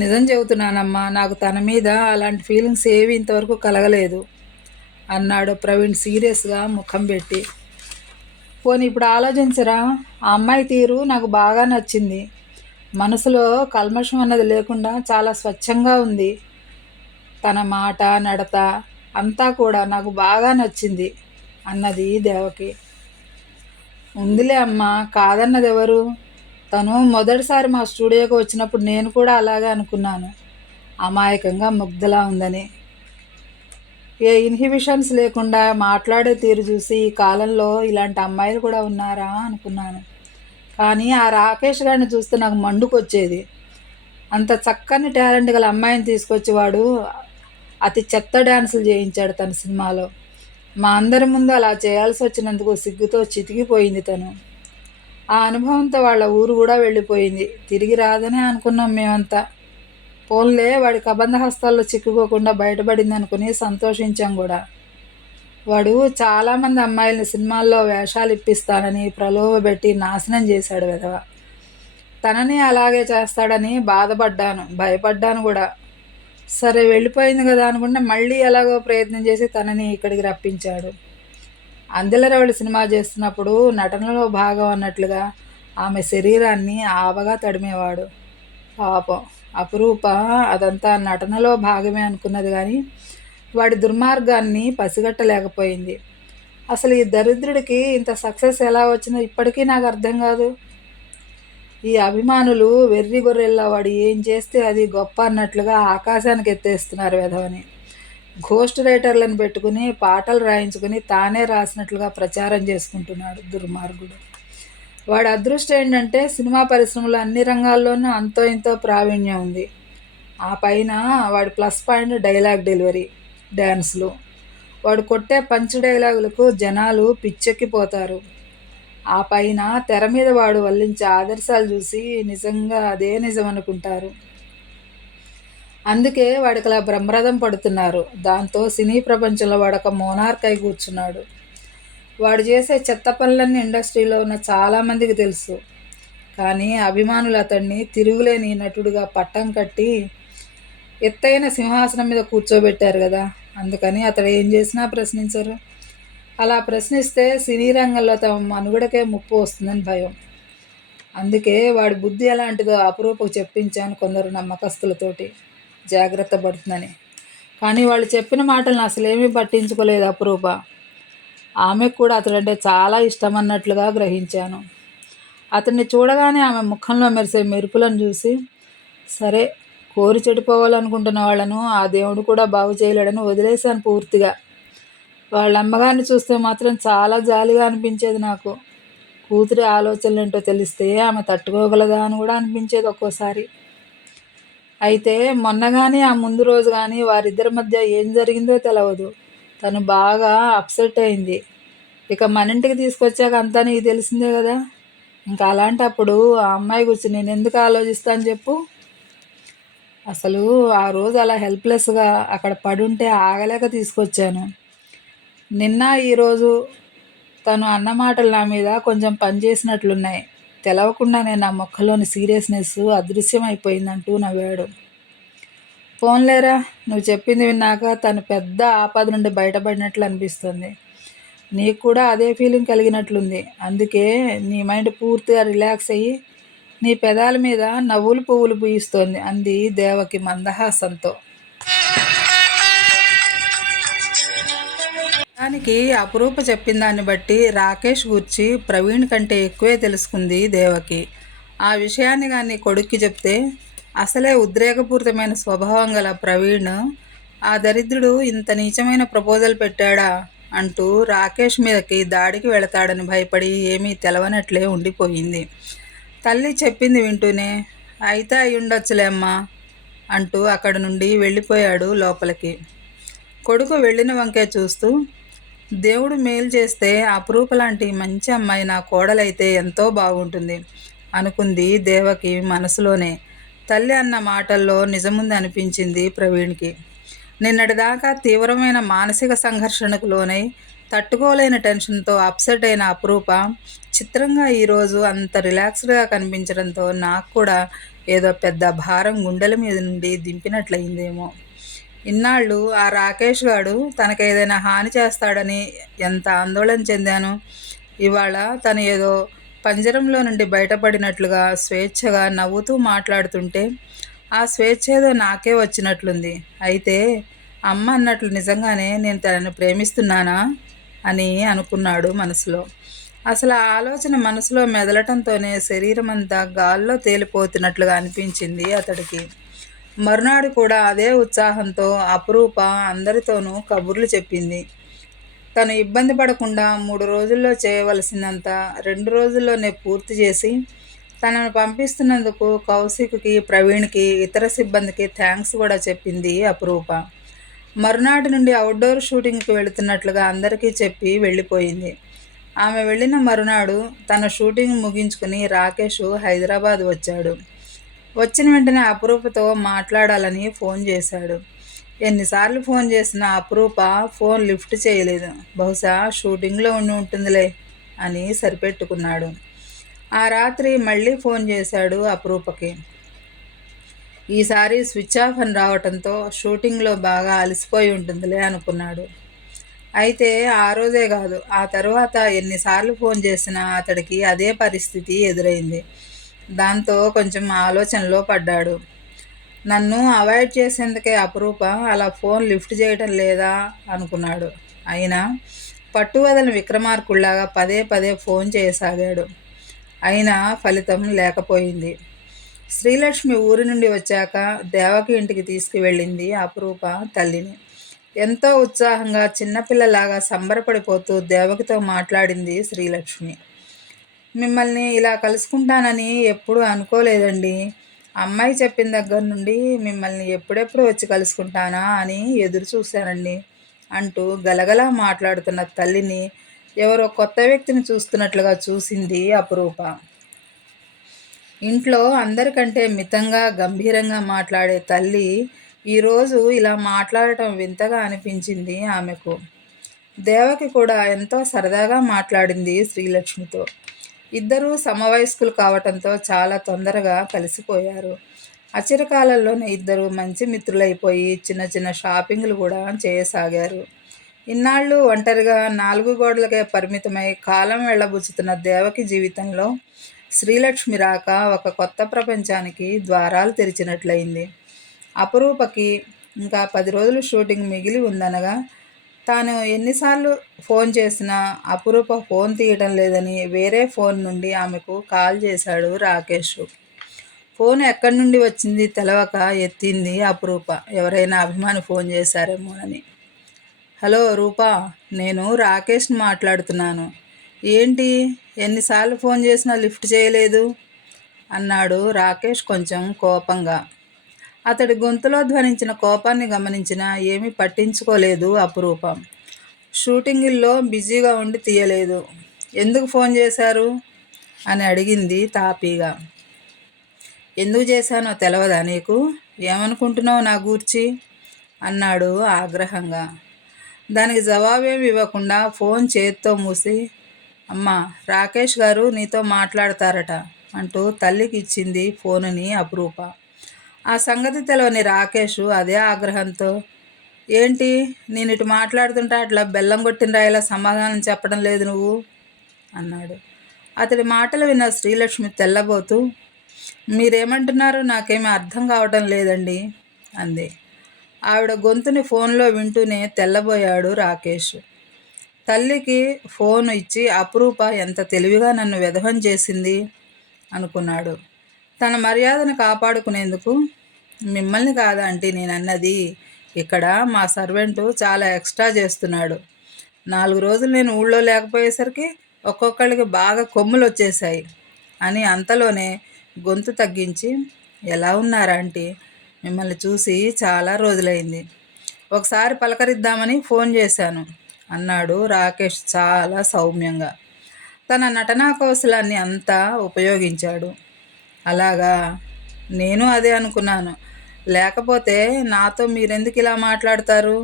నిజం చెబుతున్నానమ్మా, నాకు తన మీద అలాంటి ఫీలింగ్స్ ఏవి ఇంతవరకు కలగలేదు అన్నాడు ప్రవీణ్ సీరియస్గా ముఖం పెట్టి. పోనీ ఇప్పుడు ఆలోచించరా, ఆ అమ్మాయి తీరు నాకు బాగా నచ్చింది. మనసులో కల్మషం అన్నది లేకుండా చాలా స్వచ్ఛంగా ఉంది. తన మాట నడత అంతా కూడా నాకు బాగా నచ్చింది అన్నది దేవకి. ఉందిలే అమ్మా, కాదన్నది ఎవరు? తను మొదటిసారి మా స్టూడియోకి వచ్చినప్పుడు నేను కూడా అలాగే అనుకున్నాను, అమాయకంగా ముగ్ధలా ఉందని. ఏ ఇన్హిబిషన్స్ లేకుండా మాట్లాడే తీరు చూసి ఈ కాలంలో ఇలాంటి అమ్మాయిలు కూడా ఉన్నారా అనుకున్నాను. కానీ ఆ రాకేష్ గారిని చూస్తే నాకు మండుకొచ్చేది. అంత చక్కని టాలెంట్ గల అమ్మాయిని తీసుకొచ్చి వాడు అతి చెత్త డ్యాన్సులు చేయించాడు తన సినిమాలో. మా అందరి ముందు అలా చేయాల్సి వచ్చినందుకు సిగ్గుతో చితికిపోయింది తను. ఆ అనుభవంతో వాళ్ళ ఊరు కూడా వెళ్ళిపోయింది. తిరిగి రాదనే అనుకున్నాం మేమంతా. పోన్లే, వాడి కబంధ హస్తాల్లో చిక్కుకోకుండా బయటపడింది అనుకుని సంతోషించాం కూడా. వాడు చాలామంది అమ్మాయిల్ని సినిమాల్లో వేషాలు ఇప్పిస్తానని ప్రలోభపెట్టి నాశనం చేశాడు విధవ. తనని అలాగే చేస్తాడని బాధపడ్డాను, భయపడ్డాను కూడా. సరే వెళ్ళిపోయింది కదా అనుకుంటే మళ్ళీ ఎలాగో ప్రయత్నం చేసి తనని ఇక్కడికి రప్పించాడు. అందెలరవళి సినిమా చేస్తున్నప్పుడు నటనలో భాగం అన్నట్లుగా ఆమె శరీరాన్ని ఆవగా తడిమేవాడు. పాపం అపురూప అదంతా నటనలో భాగమే అనుకున్నది, కానీ వాడి దుర్మార్గాన్ని పసిగట్టలేకపోయింది. అసలు ఈ దరిద్రుడికి ఇంత సక్సెస్ ఎలా వచ్చిందో ఇప్పటికీ నాకు అర్థం కాదు. ఈ అభిమానులు వెర్రి గొర్రెల్లా వాడు ఏం చేస్తే అది గొప్ప అన్నట్లుగా ఆకాశానికి ఎత్తేస్తున్నారు వెధవని. ఘోస్ట్ రైటర్లను పెట్టుకుని పాటలు రాయించుకుని తానే రాసినట్లుగా ప్రచారం చేసుకుంటున్నాడు దుర్మార్గుడు. వాడి అదృష్టం ఏంటంటే సినిమా పరిశ్రమలో అన్ని రంగాల్లోనూ అంతో ఇంతో ప్రావీణ్యం ఉంది. ఆ పైన వాడి ప్లస్ పాయింట్ డైలాగ్ డెలివరీ, డ్యాన్స్లు. వాడు కొట్టే పంచ్ డైలాగులకు జనాలు పిచ్చెక్కిపోతారు. ఆ పైన తెర మీద వాడు వల్లించే ఆదర్శాలు చూసి నిజంగా అదే నిజం అనుకుంటారు. అందుకే వాడికి అలా బ్రహ్మరథం పడుతున్నారు. దాంతో సినీ ప్రపంచంలో వాడొక మోనార్క్ అయి కూర్చున్నాడు. వాడు చేసే చెత్త పనులన్నీ ఇండస్ట్రీలో ఉన్న చాలామందికి తెలుసు. కానీ అభిమానులు అతన్ని తిరుగులేని నటుడుగా పట్టం కట్టి ఎత్తైన సింహాసనం మీద కూర్చోబెట్టారు కదా, అందుకని అతడు ఏం చేసినా ప్రశ్నించరు. అలా ప్రశ్నిస్తే సినీ రంగంలో తమ మనుగడకే ముప్పు వస్తుందని భయం. అందుకే వాడి బుద్ధి ఎలాంటిదో అపురూపకు చెప్పించాను కొందరు నమ్మకస్తులతోటి, జాగ్రత్త పడుతుందని. కానీ వాళ్ళు చెప్పిన మాటలను అసలేమీ పట్టించుకోలేదు అపురూప. ఆమెకు కూడా అతడంటే చాలా ఇష్టం అన్నట్లుగా గ్రహించాను. అతన్ని చూడగానే ఆమె ముఖంలో మెరిసే మెరుపులను చూసి, సరే, కోరి చెడిపోవాలనుకుంటున్న వాళ్ళను ఆ దేవుడు కూడా బాగు చేయలేడని వదిలేశాను పూర్తిగా. వాళ్ళ అమ్మగారిని చూస్తే మాత్రం చాలా జాలిగా అనిపించేది నాకు. కూతురి ఆలోచనలు ఏంటో తెలిస్తే ఆమె తట్టుకోగలదా అని కూడా అనిపించేది ఒక్కోసారి. అయితే మొన్న కానీ ఆ ముందు రోజు కానీ వారిద్దరి మధ్య ఏం జరిగిందో తెలవదు. తను బాగా అప్సెట్ అయింది. ఇక మన ఇంటికి తీసుకొచ్చాక అంతా నీకు తెలిసిందే కదా. ఇంకా అలాంటప్పుడు ఆ అమ్మాయి గురించి నేను ఎందుకు ఆలోచిస్తాను చెప్పు. అసలు ఆ రోజు అలా హెల్ప్లెస్గా అక్కడ పడుంటే ఆగలేక తీసుకొచ్చాను. నిన్న ఈరోజు తను అన్న మాటలు నా మీద కొంచెం పనిచేసినట్లున్నాయి. తెలవకుండానే నా మొక్కలోని సీరియస్నెస్ అదృశ్యమైపోయిందంటూ నవ్వాడు. పోన్లేరా, నువ్వు చెప్పింది విన్నాక తను పెద్ద ఆపద నుండి బయటపడినట్లు అనిపిస్తుంది. నీకు కూడా అదే ఫీలింగ్ కలిగినట్లుంది. అందుకే నీ మైండ్ పూర్తిగా రిలాక్స్ అయ్యి నీ పెదాల మీద నవ్వులు పువ్వులు పూయిస్తోంది అంది దేవకి మందహాసంతో. దానికి అపురూప చెప్పిన దాన్ని బట్టి రాకేష్ గూర్చి ప్రవీణ్ కంటే ఎక్కువే తెలుసుకుంది దేవకి. ఆ విషయాన్ని కానీ కొడుక్కి చెప్తే అసలే ఉద్రేకపూరితమైన స్వభావం గల ప్రవీణ్ ఆ దరిద్రుడు ఇంత నీచమైన ప్రపోజల్ పెట్టాడా అంటూ రాకేష్ మీదకి దాడికి వెళతాడని భయపడి ఏమీ తెలవనట్లే ఉండిపోయింది. తల్లి చెప్పింది వింటూనే అయితే అయి ఉండొచ్చులే అమ్మా అంటూ అక్కడి నుండి వెళ్ళిపోయాడు లోపలికి. కొడుకు వెళ్ళిన వంకే చూస్తూ దేవుడు మేలు చేస్తే అపురూప లాంటి మంచి అమ్మాయి నా కోడలైతే ఎంతో బాగుంటుంది అనుకుంది దేవకి మనసులోనే. తల్లి అన్న మాటల్లో నిజముంది అనిపించింది ప్రవీణ్కి. నిన్నటిదాకా తీవ్రమైన మానసిక సంఘర్షణకు లోనై తట్టుకోలేని టెన్షన్తో అప్సెట్ అయిన అపురూప చిత్రంగా ఈరోజు అంత రిలాక్స్డ్గా కనిపించడంతో నాకు కూడా ఏదో పెద్ద భారం గుండెల మీద నుండి దింపినట్లయిందేమో. ఇన్నాళ్ళు ఆ రాకేష్ గాడు తనకేదైనా హాని చేస్తాడని ఎంత ఆందోళన చెందాను. ఇవాళ తను ఏదో పంజరంలో నుండి బయటపడినట్లుగా స్వేచ్ఛగా నవ్వుతూ మాట్లాడుతుంటే ఆ స్వేచ్ఛ ఏదో నాకే వచ్చినట్లుంది. అయితే అమ్మ అన్నట్లు నిజంగానే నేను తనని ప్రేమిస్తున్నానా అని అనుకున్నాడు మనసులో. అసలు ఆ ఆలోచన మనసులో మెదలటంతోనే శరీరం అంతా గాల్లో తేలిపోతున్నట్లుగా అనిపించింది అతడికి. మరునాడు కూడా అదే ఉత్సాహంతో అపురూప అందరితోనూ కబుర్లు చెప్పింది. తను ఇబ్బంది పడకుండా 3 రోజుల్లో చేయవలసిందంత 2 రోజుల్లోనే పూర్తి చేసి తనను పంపిస్తున్నందుకు కౌశిక్కి, ప్రవీణ్కి, ఇతర సిబ్బందికి థ్యాంక్స్ కూడా చెప్పింది అపురూప. మరునాటి నుండి అవుట్డోర్ షూటింగ్కి వెళుతున్నట్లుగా అందరికీ చెప్పి వెళ్ళిపోయింది. ఆమె వెళ్ళిన మరునాడు తన షూటింగ్ ముగించుకుని రాకేష్ హైదరాబాద్ వచ్చాడు. వచ్చిన వెంటనే అపురూపతో మాట్లాడాలని ఫోన్ చేశాడు. ఎన్నిసార్లు ఫోన్ చేసినా అపురూప ఫోన్ లిఫ్ట్ చేయలేదు. బహుశా షూటింగ్లో ఉండి ఉంటుందిలే అని సరిపెట్టుకున్నాడు. ఆ రాత్రి మళ్ళీ ఫోన్ చేశాడు అపురూపకి. ఈసారి స్విచ్ ఆఫ్ అని రావటంతో షూటింగ్లో బాగా అలసిపోయి ఉంటుందిలే అనుకున్నాడు. అయితే ఆ రోజే కాదు, ఆ తరువాత ఎన్నిసార్లు ఫోన్ చేసినా అతడికి అదే పరిస్థితి ఎదురైంది. దాంతో కొంచెం ఆలోచనలో పడ్డాడు. నన్ను అవాయిడ్ చేసేందుకే అపురూప అలా ఫోన్ లిఫ్ట్ చేయటం లేదా అనుకున్నాడు. అయినా పట్టువదలని విక్రమార్కుల్లాగా పదే పదే ఫోన్ చేయసాగాడు. అయినా ఫలితం లేకపోయింది. శ్రీలక్ష్మి ఊరి నుండి వచ్చాక దేవకి ఇంటికి తీసుకువెళ్ళింది అపురూప తల్లిని. ఎంతో ఉత్సాహంగా చిన్నపిల్లలాగా సంబరపడిపోతూ దేవకితో మాట్లాడింది శ్రీలక్ష్మి. మిమ్మల్ని ఇలా కలుసుకుంటానని ఎప్పుడూ అనుకోలేదండి. అమ్మాయి చెప్పిన దగ్గర నుండి మిమ్మల్ని ఎప్పుడెప్పుడు వచ్చి కలుసుకుంటానా అని ఎదురు చూశానండి అంటూ గలగలా మాట్లాడుతున్న తల్లిని ఎవరో కొత్త వ్యక్తిని చూస్తున్నట్లుగా చూసింది అపురూప. ఇంట్లో అందరికంటే మితంగా గంభీరంగా మాట్లాడే తల్లి ఈరోజు ఇలా మాట్లాడటం వింతగా అనిపించింది ఆమెకు. దేవకి కూడా ఎంతో సరదాగా మాట్లాడింది శ్రీలక్ష్మితో. ఇద్దరూ సమవయస్కులు కావటంతో చాలా తొందరగా కలిసిపోయారు. అచిరకాలంలోనే ఇద్దరు మంచి మిత్రులైపోయి చిన్న చిన్న షాపింగ్లు కూడా చేయసాగారు. ఇన్నాళ్ళు ఒంటరిగా 4 గోడలకే పరిమితమై కాలం వెళ్ళబుచ్చుతున్న దేవకి జీవితంలో శ్రీలక్ష్మి రాక ఒక కొత్త ప్రపంచానికి ద్వారాలు తెరిచినట్లయింది. అపురూపకి ఇంకా 10 రోజులు షూటింగ్ మిగిలి ఉందనగా తాను ఎన్నిసార్లు ఫోన్ చేసినా అపురూప ఫోన్ తీయటం లేదని వేరే ఫోన్ నుండి ఆమెకు కాల్ చేశాడు రాకేష్. ఫోన్ ఎక్కడి నుండి వచ్చింది తెలవక ఎత్తింది అపురూప. ఎవరైనా అభిమాని ఫోన్ చేశారేమోనని. హలో రూపా, నేను రాకేష్ని మాట్లాడుతున్నాను. ఏంటి ఎన్నిసార్లు ఫోన్ చేసినా లిఫ్ట్ చేయలేదు అన్నాడు రాకేష్ కొంచెం కోపంగా. అతడి గొంతులో ధ్వనించిన కోపాన్ని గమనించినా ఏమీ పట్టించుకోలేదు అపురూప. షూటింగుల్లో బిజీగా ఉండి తీయలేదు. ఎందుకు ఫోన్ చేశారు అని అడిగింది తాపీగా. ఎందుకు చేశానో తెలవదా నీకు? ఏమనుకుంటున్నావు నా గూర్చి అన్నాడు ఆగ్రహంగా. దానికి జవాబేమి ఇవ్వకుండా ఫోన్ చేత్తో మూసి, అమ్మా రాకేష్ గారు నీతో మాట్లాడతారట అంటూ తల్లికి ఇచ్చింది ఫోనుని అపురూప. ఆ సంగతి తెలవని రాకేష్ అదే ఆగ్రహంతో, ఏంటి నేను ఇటు మాట్లాడుతుంటే అట్లా బెల్లం కొట్టిన రాయిలా సమాధానం చెప్పడం లేదు నువ్వు అన్నాడు. అతడి మాటలు విన్న శ్రీలక్ష్మి తెల్లబోతూ, మీరేమంటున్నారు నాకేమీ అర్థం కావటం లేదండి అంది. ఆవిడ గొంతుని ఫోన్లో వింటూనే తెల్లబోయాడు రాకేష్. తల్లికి ఫోన్ ఇచ్చి అపురూప ఎంత తెలివిగా నన్ను వెధవం చేసింది అనుకున్నాడు. తన మర్యాదను కాపాడుకునేందుకు, మిమ్మల్ని కాదా ఆంటీ నేనన్నది, ఇక్కడ మా సర్వెంటు చాలా ఎక్స్ట్రా చేస్తున్నాడు. 4 రోజులు నేను ఊళ్ళో లేకపోయేసరికి ఒక్కొక్కళ్ళకి బాగా కొమ్ములు వచ్చేశాయి అని అంతలోనే గొంతు తగ్గించి, ఎలా ఉన్నారా ఆంటీ, మిమ్మల్ని చూసి చాలా రోజులైంది, ఒకసారి పలకరిద్దామని ఫోన్ చేశాను అన్నాడు రాకేష్ చాలా సౌమ్యంగా. తన నటనా కౌశలాన్ని అంతా ఉపయోగించాడు. అలాగా, నేను అదే అనుకున్నాను. లేకపోతే నాతో మీరెందుకు ఇలా మాట్లాడతారు?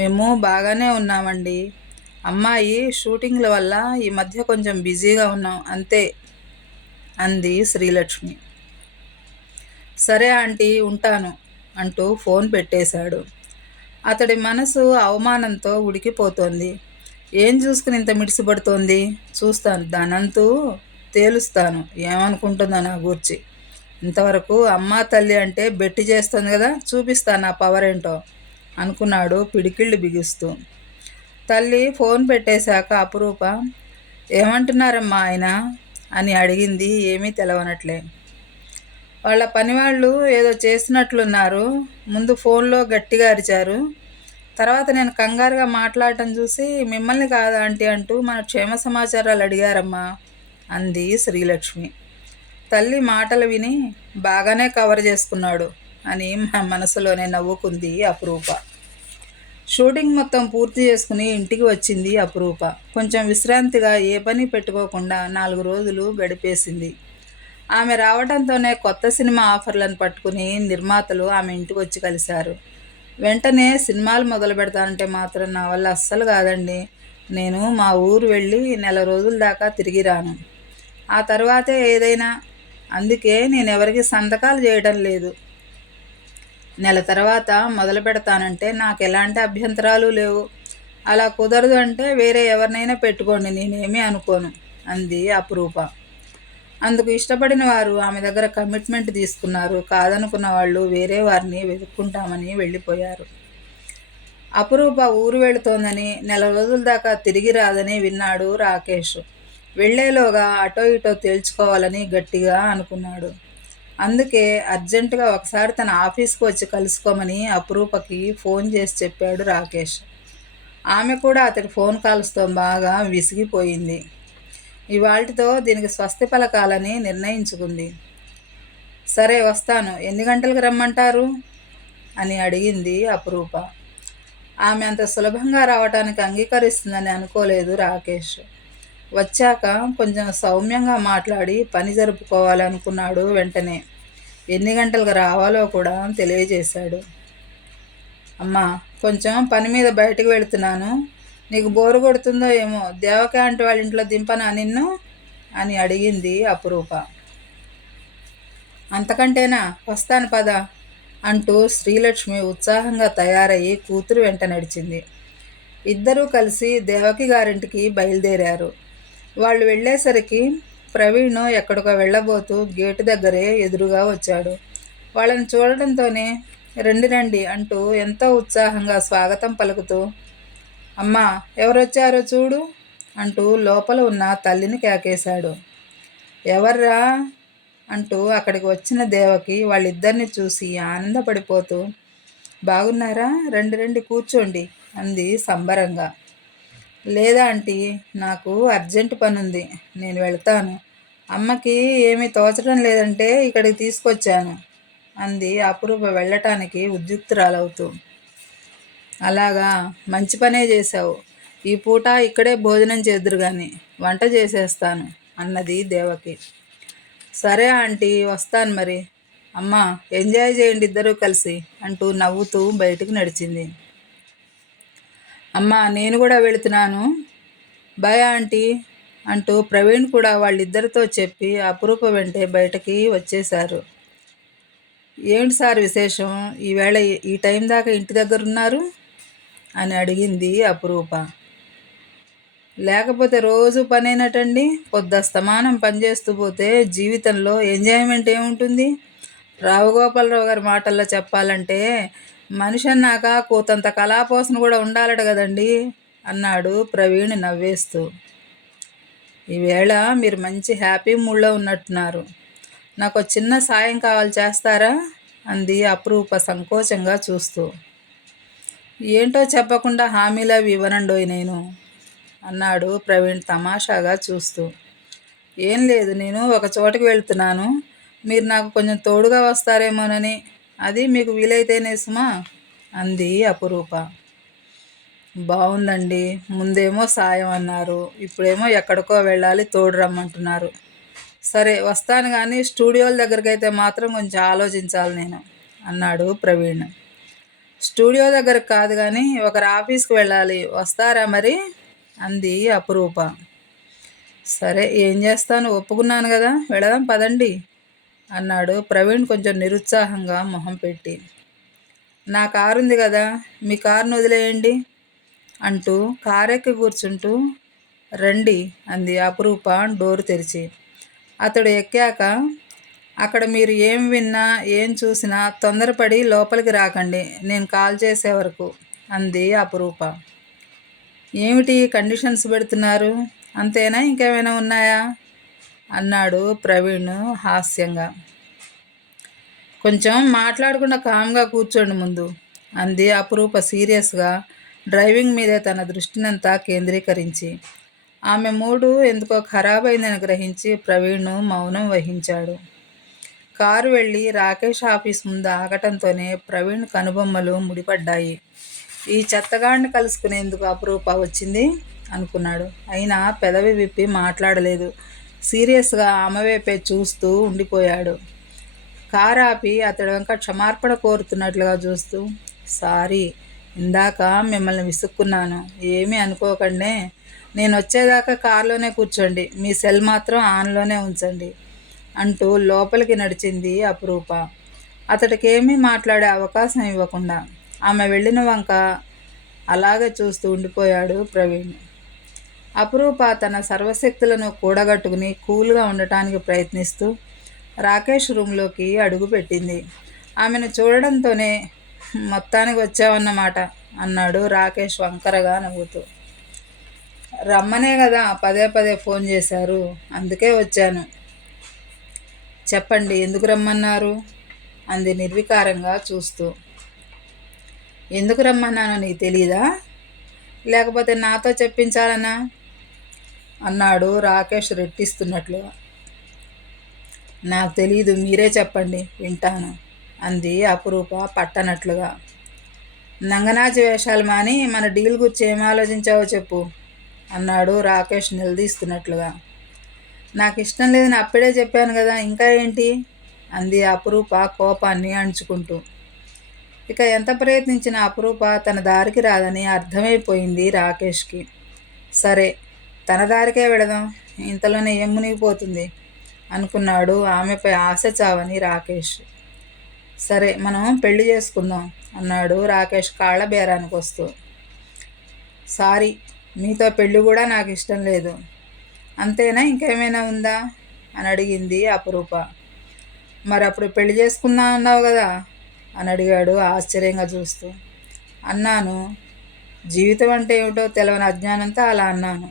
మేము బాగానే ఉన్నామండి. అమ్మాయి షూటింగ్ల వల్ల ఈ మధ్య కొంచెం బిజీగా ఉన్నాం అంతే అంది శ్రీలక్ష్మి. సరే ఆంటీ ఉంటాను అంటూ ఫోన్ పెట్టేశాడు. అతడి మనసు అవమానంతో ఉడికిపోతోంది. ఏం చూసుకుని ఇంత మిడిసిపడుతోంది? చూస్తాను, దానంతూ తేలుస్తాను, ఏమనుకుంటుందో నా గూర్చి. ఇంతవరకు అమ్మా తల్లి అంటే బెట్టి చేస్తుంది కదా, చూపిస్తాను నా పవర్ ఏంటో అనుకున్నాడు పిడికిళ్ళు బిగిస్తూ. తల్లి ఫోన్ పెట్టేశాక అపురూప, ఏమంటున్నారమ్మా ఆయన అని అడిగింది ఏమీ తెలవనట్లే. వాళ్ళ పనివాళ్ళు ఏదో చేసినట్లున్నారు. ముందు ఫోన్లో గట్టిగా అరిచారు. తర్వాత నేను కంగారుగా మాట్లాడటం చూసి మిమ్మల్ని కాదా ఆంటీ అంటూ మన క్షేమ సమాచారాలు అడిగారమ్మా అంది శ్రీలక్ష్మి. తల్లి మాటలు విని బాగానే కవర్ చేసుకున్నాడు అని మనసులోనే నవ్వుకుంది అపురూప. షూటింగ్ మొత్తం పూర్తి చేసుకుని ఇంటికి వచ్చింది అపురూప. కొంచెం విశ్రాంతిగా ఏ పని పెట్టుకోకుండా 4 రోజులు గడిపేసింది. ఆమె రావడంతోనే కొత్త సినిమా ఆఫర్లను పట్టుకుని నిర్మాతలు ఆమె ఇంటికి వచ్చి కలిశారు. వెంటనే సినిమాలు మొదలు పెడతానంటే మాత్రం నా వల్ల అస్సలు కాదండి. నేను మా ఊరు వెళ్ళి 1 నెల రోజుల దాకా తిరిగి రాను. ఆ తర్వాతే ఏదైనా. అందుకే నేను ఎవరికి సంతకాలు చేయడం లేదు. 1 నెల తర్వాత మొదలు పెడతానంటే నాకు ఎలాంటి అభ్యంతరాలు లేవు. అలా కుదరదు అంటే వేరే ఎవరినైనా పెట్టుకోండి, నేనేమీ అనుకోను అంది అపురూప. అందుకు ఇష్టపడిన వారు ఆమె దగ్గర కమిట్మెంట్ తీసుకున్నారు. కాదనుకున్న వాళ్ళు వేరే వారిని వెతుక్కుంటామని వెళ్ళిపోయారు. అపురూప ఊరు వెళుతోందని 1 నెల రోజుల దాకా తిరిగి రాదని విన్నాడు రాకేష్. వెళ్లేలోగా అటో ఇటో తేల్చుకోవాలని గట్టిగా అనుకున్నాడు. అందుకే అర్జెంటుగా ఒకసారి తన ఆఫీస్కి వచ్చి కలుసుకోమని అపురూపకి ఫోన్ చేసి చెప్పాడు రాకేష్. ఆమె కూడా అతడి ఫోన్ కాల్స్తో బాగా విసిగిపోయింది. ఇవాళ్టితో దీనికి స్వస్తి పలకాలని నిర్ణయించుకుంది. సరే వస్తాను, ఎన్ని గంటలకు రమ్మంటారు అని అడిగింది అపురూప. ఆమె అంత సులభంగా రావటానికి అంగీకరిస్తుందని అనుకోలేదు రాకేష్. వచ్చాక కొంచెం సౌమ్యంగా మాట్లాడి పని జరుపుకోవాలనుకున్నాడు. వెంటనే ఎన్ని గంటలకు రావాలో కూడా తెలియజేశాడు. అమ్మా, కొంచెం పని మీద బయటకు వెళుతున్నాను, నీకు బోరు కొడుతుందో ఏమో, దేవకి ఆంటీ వాళ్ళ ఇంట్లో దింపనా నిన్ను అని అడిగింది అపురూప. అంతకంటేనా, వస్తాను పద అంటూ శ్రీలక్ష్మి ఉత్సాహంగా తయారయ్యి కూతురు వెంట నడిచింది. ఇద్దరూ కలిసి దేవకి గారింటికి బయలుదేరారు. వాళ్ళు వెళ్ళేసరికి ప్రవీణ్ ఎక్కడికో వెళ్ళబోతూ గేటు దగ్గరే ఎదురుగా వచ్చాడు. వాళ్ళని చూడటంతోనే రండి రండి అంటూ ఎంతో ఉత్సాహంగా స్వాగతం పలుకుతూ, అమ్మా ఎవరొచ్చారో చూడు అంటూ లోపల ఉన్న తల్లిని కేకేశాడు. ఎవర్రా అంటూ అక్కడికి వచ్చిన దేవకి వాళ్ళిద్దరిని చూసి ఆనందపడిపోతూ, బాగున్నారా, రండి రండి కూర్చోండి అంది సంబరంగా. లేదా ఆంటీ, నాకు అర్జెంటు పనుంది, నేను వెళ్తాను. అమ్మకి ఏమీ తోచడం లేదంటే ఇక్కడికి తీసుకొచ్చాను అంది అపురూప వెళ్ళటానికి ఉద్యుక్తురాలవుతూ. అలాగా, మంచి పనే చేశావు. ఈ పూట ఇక్కడే భోజనం చేద్దురు గాని, వంట చేసేస్తాను అన్నది దేవకి. సరే ఆంటీ, వస్తాను మరి. అమ్మా, ఎంజాయ్ చేయండి ఇద్దరూ కలిసి అంటూ నవ్వుతూ బయటకు నడిచింది. అమ్మా, నేను కూడా వెళుతున్నాను, బాయ్ ఆంటీ అంటూ ప్రవీణ్ కూడా వాళ్ళిద్దరితో చెప్పి అపురూప వెంటే బయటకి వచ్చేశారు. ఏమిటి సార్ విశేషం, ఈవేళ ఈ టైం దాకా ఇంటి దగ్గర ఉన్నారు అని అడిగింది అపురూప. లేకపోతే రోజు పనేనటండి, పొద్దస్తమానం పనిచేస్తూ పోతే జీవితంలో ఎంజాయ్మెంట్ ఏముంటుంది? రావుగోపాలరావు గారి మాటల్లో చెప్పాలంటే మనిషి అన్నాక కూతంత కళాపోసన కూడా ఉండాలట కదండి అన్నాడు ప్రవీణ్ నవ్వేస్తూ. ఈవేళ మీరు మంచి హ్యాపీ మూడ్లో ఉన్నట్టున్నారు. నాకు చిన్న సాయం కావాలి, చేస్తారా? అంది అపురూప సంకోచంగా చూస్తూ. ఏంటో చెప్పకుండా హామీలవి ఇవ్వనండోయ్ నేను, అన్నాడు ప్రవీణ్ తమాషాగా చూస్తూ. ఏం లేదు, నేను ఒక చోటకి వెళ్తున్నాను, మీరు నాకు కొంచెం తోడుగా వస్తారేమోనని. అది మీకు వీలైతేనే సుమా, అంది అపురూప. బాగుందండి, ముందేమో సాయం అన్నారు, ఇప్పుడేమో ఎక్కడికో వెళ్ళాలి తోడు రమ్మంటున్నారు. సరే వస్తాను, కానీ స్టూడియోల దగ్గరికి అయితే మాత్రం కొంచెం ఆలోచించాలి నేను, అన్నాడు ప్రవీణ్. స్టూడియో దగ్గరకు కాదు కానీ ఒకరి ఆఫీస్కి వెళ్ళాలి, వస్తారా మరి? అంది అపురూప. సరే ఏం చేస్తాను, ఒప్పుకున్నాను కదా, వెళదాం పదండి, అన్నాడు ప్రవీణ్ కొంచెం నిరుత్సాహంగా మొహం పెట్టి. నా కారు ఉంది కదా, మీ కారును వదిలేయండి, అంటూ కారెక్కి కూర్చుంటూ రండి, అంది అపురూప డోరు తెరిచి. అతడు ఎక్కాక, అక్కడ మీరు ఏం విన్నా ఏం చూసినా తొందరపడి లోపలికి రాకండి, నేను కాల్ చేసే వరకు, అంది అపురూప. ఏమిటి కండిషన్స్ పెడుతున్నారు, అంతేనా ఇంకేమైనా ఉన్నాయా? అన్నాడు ప్రవీణ్ హాస్యంగా. కొంచెం మాట్లాడకుండా కామ్గా కూర్చోండి ముందు, అంది అపురూప సీరియస్గా, డ్రైవింగ్ మీదే తన దృష్టినంతా కేంద్రీకరించి. ఆమె మూడు ఎందుకో ఖరాబైందని గ్రహించి ప్రవీణ్ మౌనం వహించాడు. కారు వెళ్ళి రాకేష్ ఆఫీస్ ముందు ఆగటంతోనే ప్రవీణ్ కనుబొమ్మలు ముడిపడ్డాయి. ఈ చెత్తగాడిని కలుసుకునేందుకు అపురూప వచ్చింది అనుకున్నాడు. అయినా పెదవి విప్పి మాట్లాడలేదు. సీరియస్గా ఆమె వైపే చూస్తూ ఉండిపోయాడు. కారు ఆపి అతడి వెంక క్షమార్పణ కోరుతున్నట్లుగా చూస్తూ, సారీ, ఇందాక మిమ్మల్ని విసుక్కున్నాను, ఏమీ అనుకోకండే, నేను వచ్చేదాకా కారులోనే కూర్చోండి, మీ సెల్ మాత్రం ఆన్లోనే ఉంచండి, అంటూ లోపలికి నడిచింది అపురూప. అతడికేమీ మాట్లాడే అవకాశం ఇవ్వకుండా ఆమె వెళ్ళిన వంక అలాగే చూస్తూ ఉండిపోయాడు ప్రవీణ్. అపురూప తన సర్వశక్తులను కూడగట్టుకుని కూల్గా ఉండటానికి ప్రయత్నిస్తూ రాకేష్ రూంలోకి అడుగుపెట్టింది. ఆమెను చూడడంతోనే మొత్తానికి వచ్చావన్నమాట, అన్నాడు రాకేష్ వంకరగా నవ్వుతూ. రమ్మనే కదా పదే పదే ఫోన్ చేశారు, అందుకే వచ్చాను. చెప్పండి, ఎందుకు రమ్మన్నారు, అంది నిర్వికారంగా చూస్తూ. ఎందుకు రమ్మన్నానో నీకు తెలీదా, లేకపోతే నాతో చెప్పించాలనా, అన్నాడు రాకేష్ రెట్టిస్తున్నట్లుగా. నాకు తెలీదు, మీరే చెప్పండి, వింటాను, అంది అపురూప పట్టనట్లుగా. నంగనాచి వేషాలు మాని మన డీల్ గురించి ఏం ఆలోచించావో చెప్పు, అన్నాడు రాకేష్ నిలదీస్తున్నట్లుగా. నాకు ఇష్టం లేదని అప్పుడే చెప్పాను కదా, ఇంకా ఏంటి, అంది అపురూప కోపాన్ని అణుచుకుంటూ. ఇక ఎంత ప్రయత్నించినా అపురూప తన దారికి రాదని అర్థమైపోయింది రాకేష్కి. సరే, తన దారికే వెళదాం, ఇంతలోనే ఏం మునిగిపోతుంది, అనుకున్నాడు ఆమెపై ఆశ చావని రాకేష్. సరే మనం పెళ్లి చేసుకుందాం, అన్నాడు రాకేష్ కాళ్ళ బేరానికి వస్తూ. సారీ, మీతో పెళ్ళి కూడా నాకు ఇష్టం లేదు. అంతేనా, ఇంకేమైనా ఉందా, అని అడిగింది అపురూప. మరి అప్పుడు పెళ్లి చేసుకుందాం అన్నావు కదా, అని అడిగాడు ఆశ్చర్యంగా చూస్తూ. అన్నాను, జీవితం అంటే ఏమిటో తెలవని అజ్ఞానంతో అలా అన్నాను,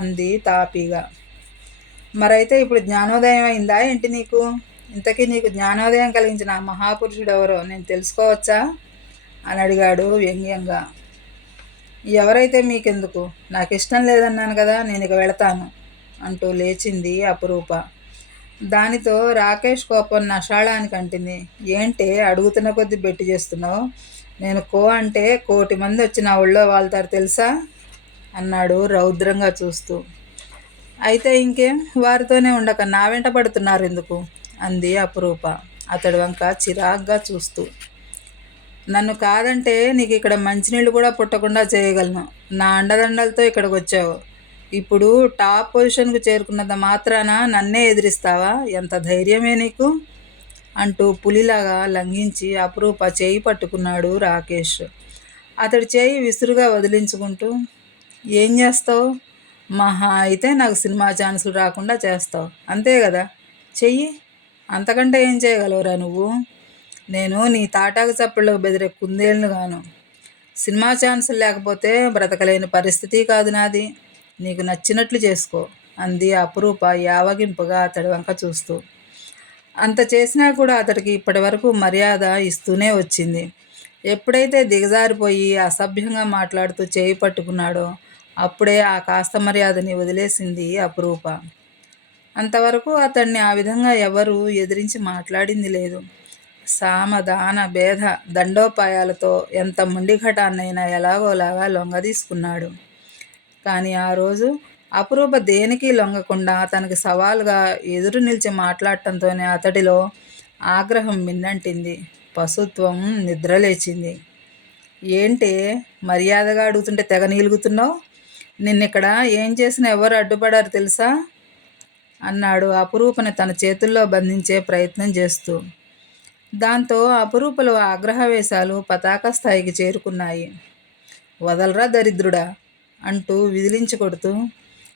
అంది తాపీగా. మరైతే ఇప్పుడు జ్ఞానోదయం అయిందా ఏంటి నీకు? ఇంతకీ నీకు జ్ఞానోదయం కలిగించిన ఆ మహాపురుషుడు ఎవరో నేను తెలుసుకోవచ్చా, అని అడిగాడు వ్యంగ్యంగా. ఎవరైతే మీకెందుకు, నాకు ఇష్టం లేదన్నాను కదా, నేను ఇక వెళతాను, అంటూ లేచింది అపురూప. దానితో రాకేష్ కోపం నషాళానికి అంటింది. ఏంటే అడుగుతున్న కొద్దీ బెట్టు చేస్తున్నావు, నేను కో అంటే 1,000,000 మంది వచ్చి నా ఒళ్ళో వాళ్తారు తెలుసా, అన్నాడు రౌద్రంగా చూస్తూ. అయితే ఇంకేం, వారితోనే ఉండక నా వెంట పడుతున్నారు ఎందుకు, అంది అపురూప అతడి వంక చిరాగ్గా చూస్తూ. నన్ను కాదంటే నీకు ఇక్కడ మంచినీళ్ళు కూడా పుట్టకుండా చేయగలను, నా అండదండలతో ఇక్కడికి వచ్చావు, ఇప్పుడు టాప్ పొజిషన్కు చేరుకున్నంత మాత్రాన నన్నే ఎదిరిస్తావా, ఎంత ధైర్యమే నీకు, అంటూ పులిలాగా లంఘించి అపురూప చేయి పట్టుకున్నాడు రాకేష్. అతడి చేయి విసురుగా వదిలించుకుంటూ, ఏం చేస్తావు, మహా అయితే నాకు సినిమా ఛాన్సులు రాకుండా చేస్తావు, అంతే కదా, చెయ్యి, అంతకంటే ఏం చేయగలవురా నువ్వు, నేను నీ తాటాకు చప్పుళ్ళకు బెదిరే కుందేళ్ళను గాను, సినిమా ఛాన్సులు లేకపోతే బ్రతకలేని పరిస్థితి కాదు నాది. నీకు నచ్చినట్లు చేసుకో అంది అపురూప యావగింపుగా అతడి వంక చూస్తూ. అంత చేసినా కూడా అతడికి ఇప్పటివరకు మర్యాద ఇస్తూనే వచ్చింది. ఎప్పుడైతే దిగజారిపోయి అసభ్యంగా మాట్లాడుతూ చేయి పట్టుకున్నాడో అప్పుడే ఆ కాస్త మర్యాదని వదిలేసింది అపురూప. అంతవరకు అతన్ని ఆ విధంగా ఎవరూ ఎదిరించి మాట్లాడింది లేదు. సామ దాన భేద దండోపాయాలతో ఎంత మొండిఘటాన్నైనా ఎలాగోలాగా లొంగదీసుకున్నాడు. కానీ ఆ రోజు అపురూప దేనికి లొంగకుండా తనకి సవాలుగా ఎదురు నిలిచి మాట్లాడటంతోనే అతడిలో ఆగ్రహం మిన్నంటింది. పశుత్వం నిద్రలేచింది. ఏంటే మర్యాదగా అడుగుతుంటే తెగ నీలుగుతున్నావు? నిన్నిక్కడ ఏం చేసినా ఎవరు అడ్డుపడారు తెలుసా? అన్నాడు అపురూపని తన చేతుల్లో బంధించే ప్రయత్నం చేస్తూ. దాంతో అపురూపలో ఆగ్రహవేశాలు పతాక స్థాయికి చేరుకున్నాయి. వదలరా దరిద్రుడా అంటూ విదిలించి కొడుతూ,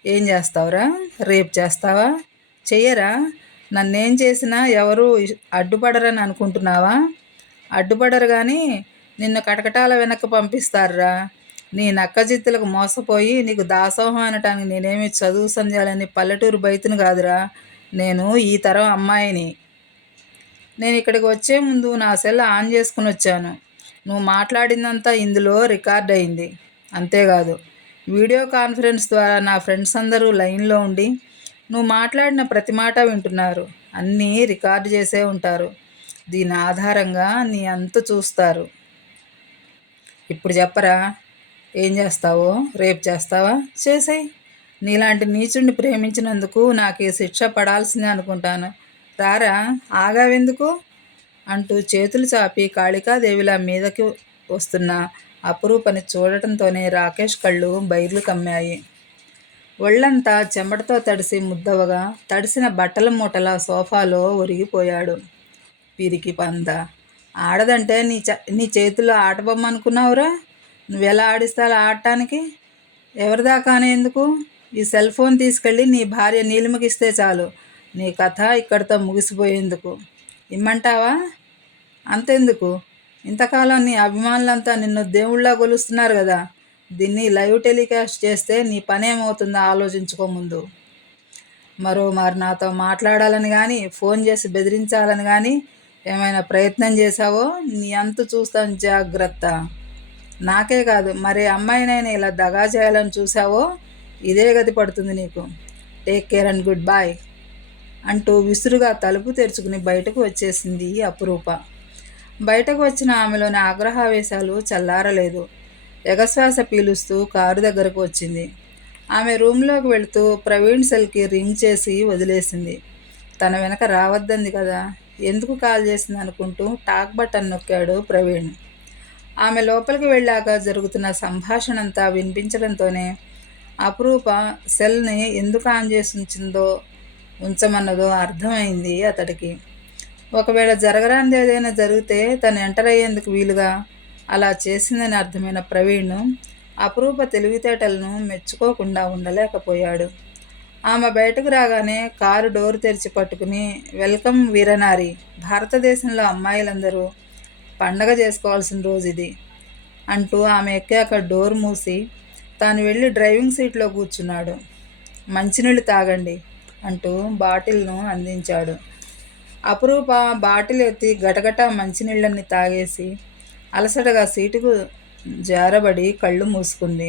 ఏం చేస్తావురా? రేపు చేస్తావా? చెయ్యరా? నన్నేం చేసినా ఎవరు అడ్డుపడరని అనుకుంటున్నావా? అడ్డుపడరు కానీ నిన్ను కటకటాల వెనక్కి పంపిస్తారురా. నీ నక్కజిత్తులకు మోసపోయి నీకు దాసోహం అనటానికి నేనేమి చదువు సంధ్యాలని పల్లెటూరు బయతును కాదురా. నేను ఈ తరం అమ్మాయిని. నేను ఇక్కడికి వచ్చే ముందు నా సెల్ ఆన్ చేసుకుని వచ్చాను. నువ్వు మాట్లాడిందంతా ఇందులో రికార్డ్ అయింది. అంతేకాదు, వీడియో కాన్ఫరెన్స్ ద్వారా నా ఫ్రెండ్స్ అందరూ లైన్లో ఉండి నువ్వు మాట్లాడిన ప్రతి మాట వింటున్నారు. అన్నీ రికార్డు చేసే ఉంటారు. దీని ఆధారంగా నీ అంతు చూస్తారు. ఇప్పుడు చెప్పరా, ఏం చేస్తావో? రేపు చేస్తావా? చేసేయ్. నీలాంటి నీచుడిని ప్రేమించినందుకు నాకు ఈ శిక్ష పడాల్సిందే అనుకుంటాను. రారా, ఆగావెందుకు అంటూ చేతులు చాపి కాళికాదేవిలా మీదకి వస్తున్న అపురూపని చూడటంతోనే రాకేష్ కళ్ళు బైర్లు కమ్మాయి. ఒళ్ళంతా చెమటతో తడిసి ముద్దవగా తడిసిన బట్టల మూటలా సోఫాలో ఒరిగిపోయాడు. పిరికి పంద, ఆడదంటే నీ చేతుల్లో ఆటబొమ్మ అనుకున్నావురా? నువ్వెలా ఆడిస్తే అలా ఆడటానికి? ఎవరిదాకానే ఎందుకు? ఈ సెల్ ఫోన్ తీసుకెళ్ళి నీ భార్య నీలిమకిస్తే చాలు నీ కథ ఇక్కడితో ముగిసిపోయేందుకు. ఇమ్మంటావా? అంతెందుకు, ఇంతకాలం నీ అభిమానులంతా నిన్ను దేవుళ్ళ కొలుస్తున్నారు కదా. దీన్ని లైవ్ టెలికాస్ట్ చేస్తే నీ పనేమవుతుందో ఆలోచించుకో ముందు. మరోమారు నాతో మాట్లాడాలని కానీ ఫోన్ చేసి బెదిరించాలని కానీ ఏమైనా ప్రయత్నం చేశావో నీ అంతు చూస్తాను, జాగ్రత్త. నాకే కాదు, మరే అమ్మాయినైనా ఇలా దగా చేయాలని చూసావో ఇదే గతి పడుతుంది నీకు. Take care and good bye అంటూ విసురుగా తలుపు తెరుచుకుని బయటకు వచ్చేసింది అపురూప. బయటకు వచ్చిన ఆమెలోని ఆగ్రహావేశాలు చల్లారలేదు. ఎగశ్వాస పీలుస్తూ కారు దగ్గరకు వచ్చింది. ఆమె రూమ్లోకి వెళుతూ ప్రవీణ్ సెల్కి రింగ్ చేసి వదిలేసింది. తన వెనక రావద్దంది కదా, ఎందుకు కాల్ చేసింది అనుకుంటూ టాక్ బటన్ నొక్కాడు ప్రవీణ్. ఆమె లోపలికి వెళ్ళాక జరుగుతున్న సంభాషణ అంతా వినిపించడంతోనే అపురూప సెల్ని ఎందుకు ఆన్ చేసి ఉంచమన్నదో అర్థమైంది అతడికి. ఒకవేళ జరగరానిది ఏదైనా జరిగితే తను ఎంటర్ అయ్యేందుకు వీలుగా అలా చేసిందని అర్థమైన ప్రవీణ్ అపురూప తెలివితేటలను మెచ్చుకోకుండా ఉండలేకపోయాడు. ఆమె బయటకు రాగానే కారు డోర్ తెరిచి పట్టుకుని, వెల్కమ్ వీరనారి, భారతదేశంలో అమ్మాయిలందరూ పండగ చేసుకోవాల్సిన రోజు ఇది అంటూ ఆమె ఎక్కాక డోర్ మూసి తాను వెళ్ళి డ్రైవింగ్ సీట్లో కూర్చున్నాడు. మంచినీళ్ళు తాగండి అంటూ బాటిల్ను అందించాడు. అపురూప బాటిల్ ఎత్తి గటగట మంచినీళ్ళని తాగేసి అలసటగా సీటుకు జారబడి కళ్ళు మూసుకుంది.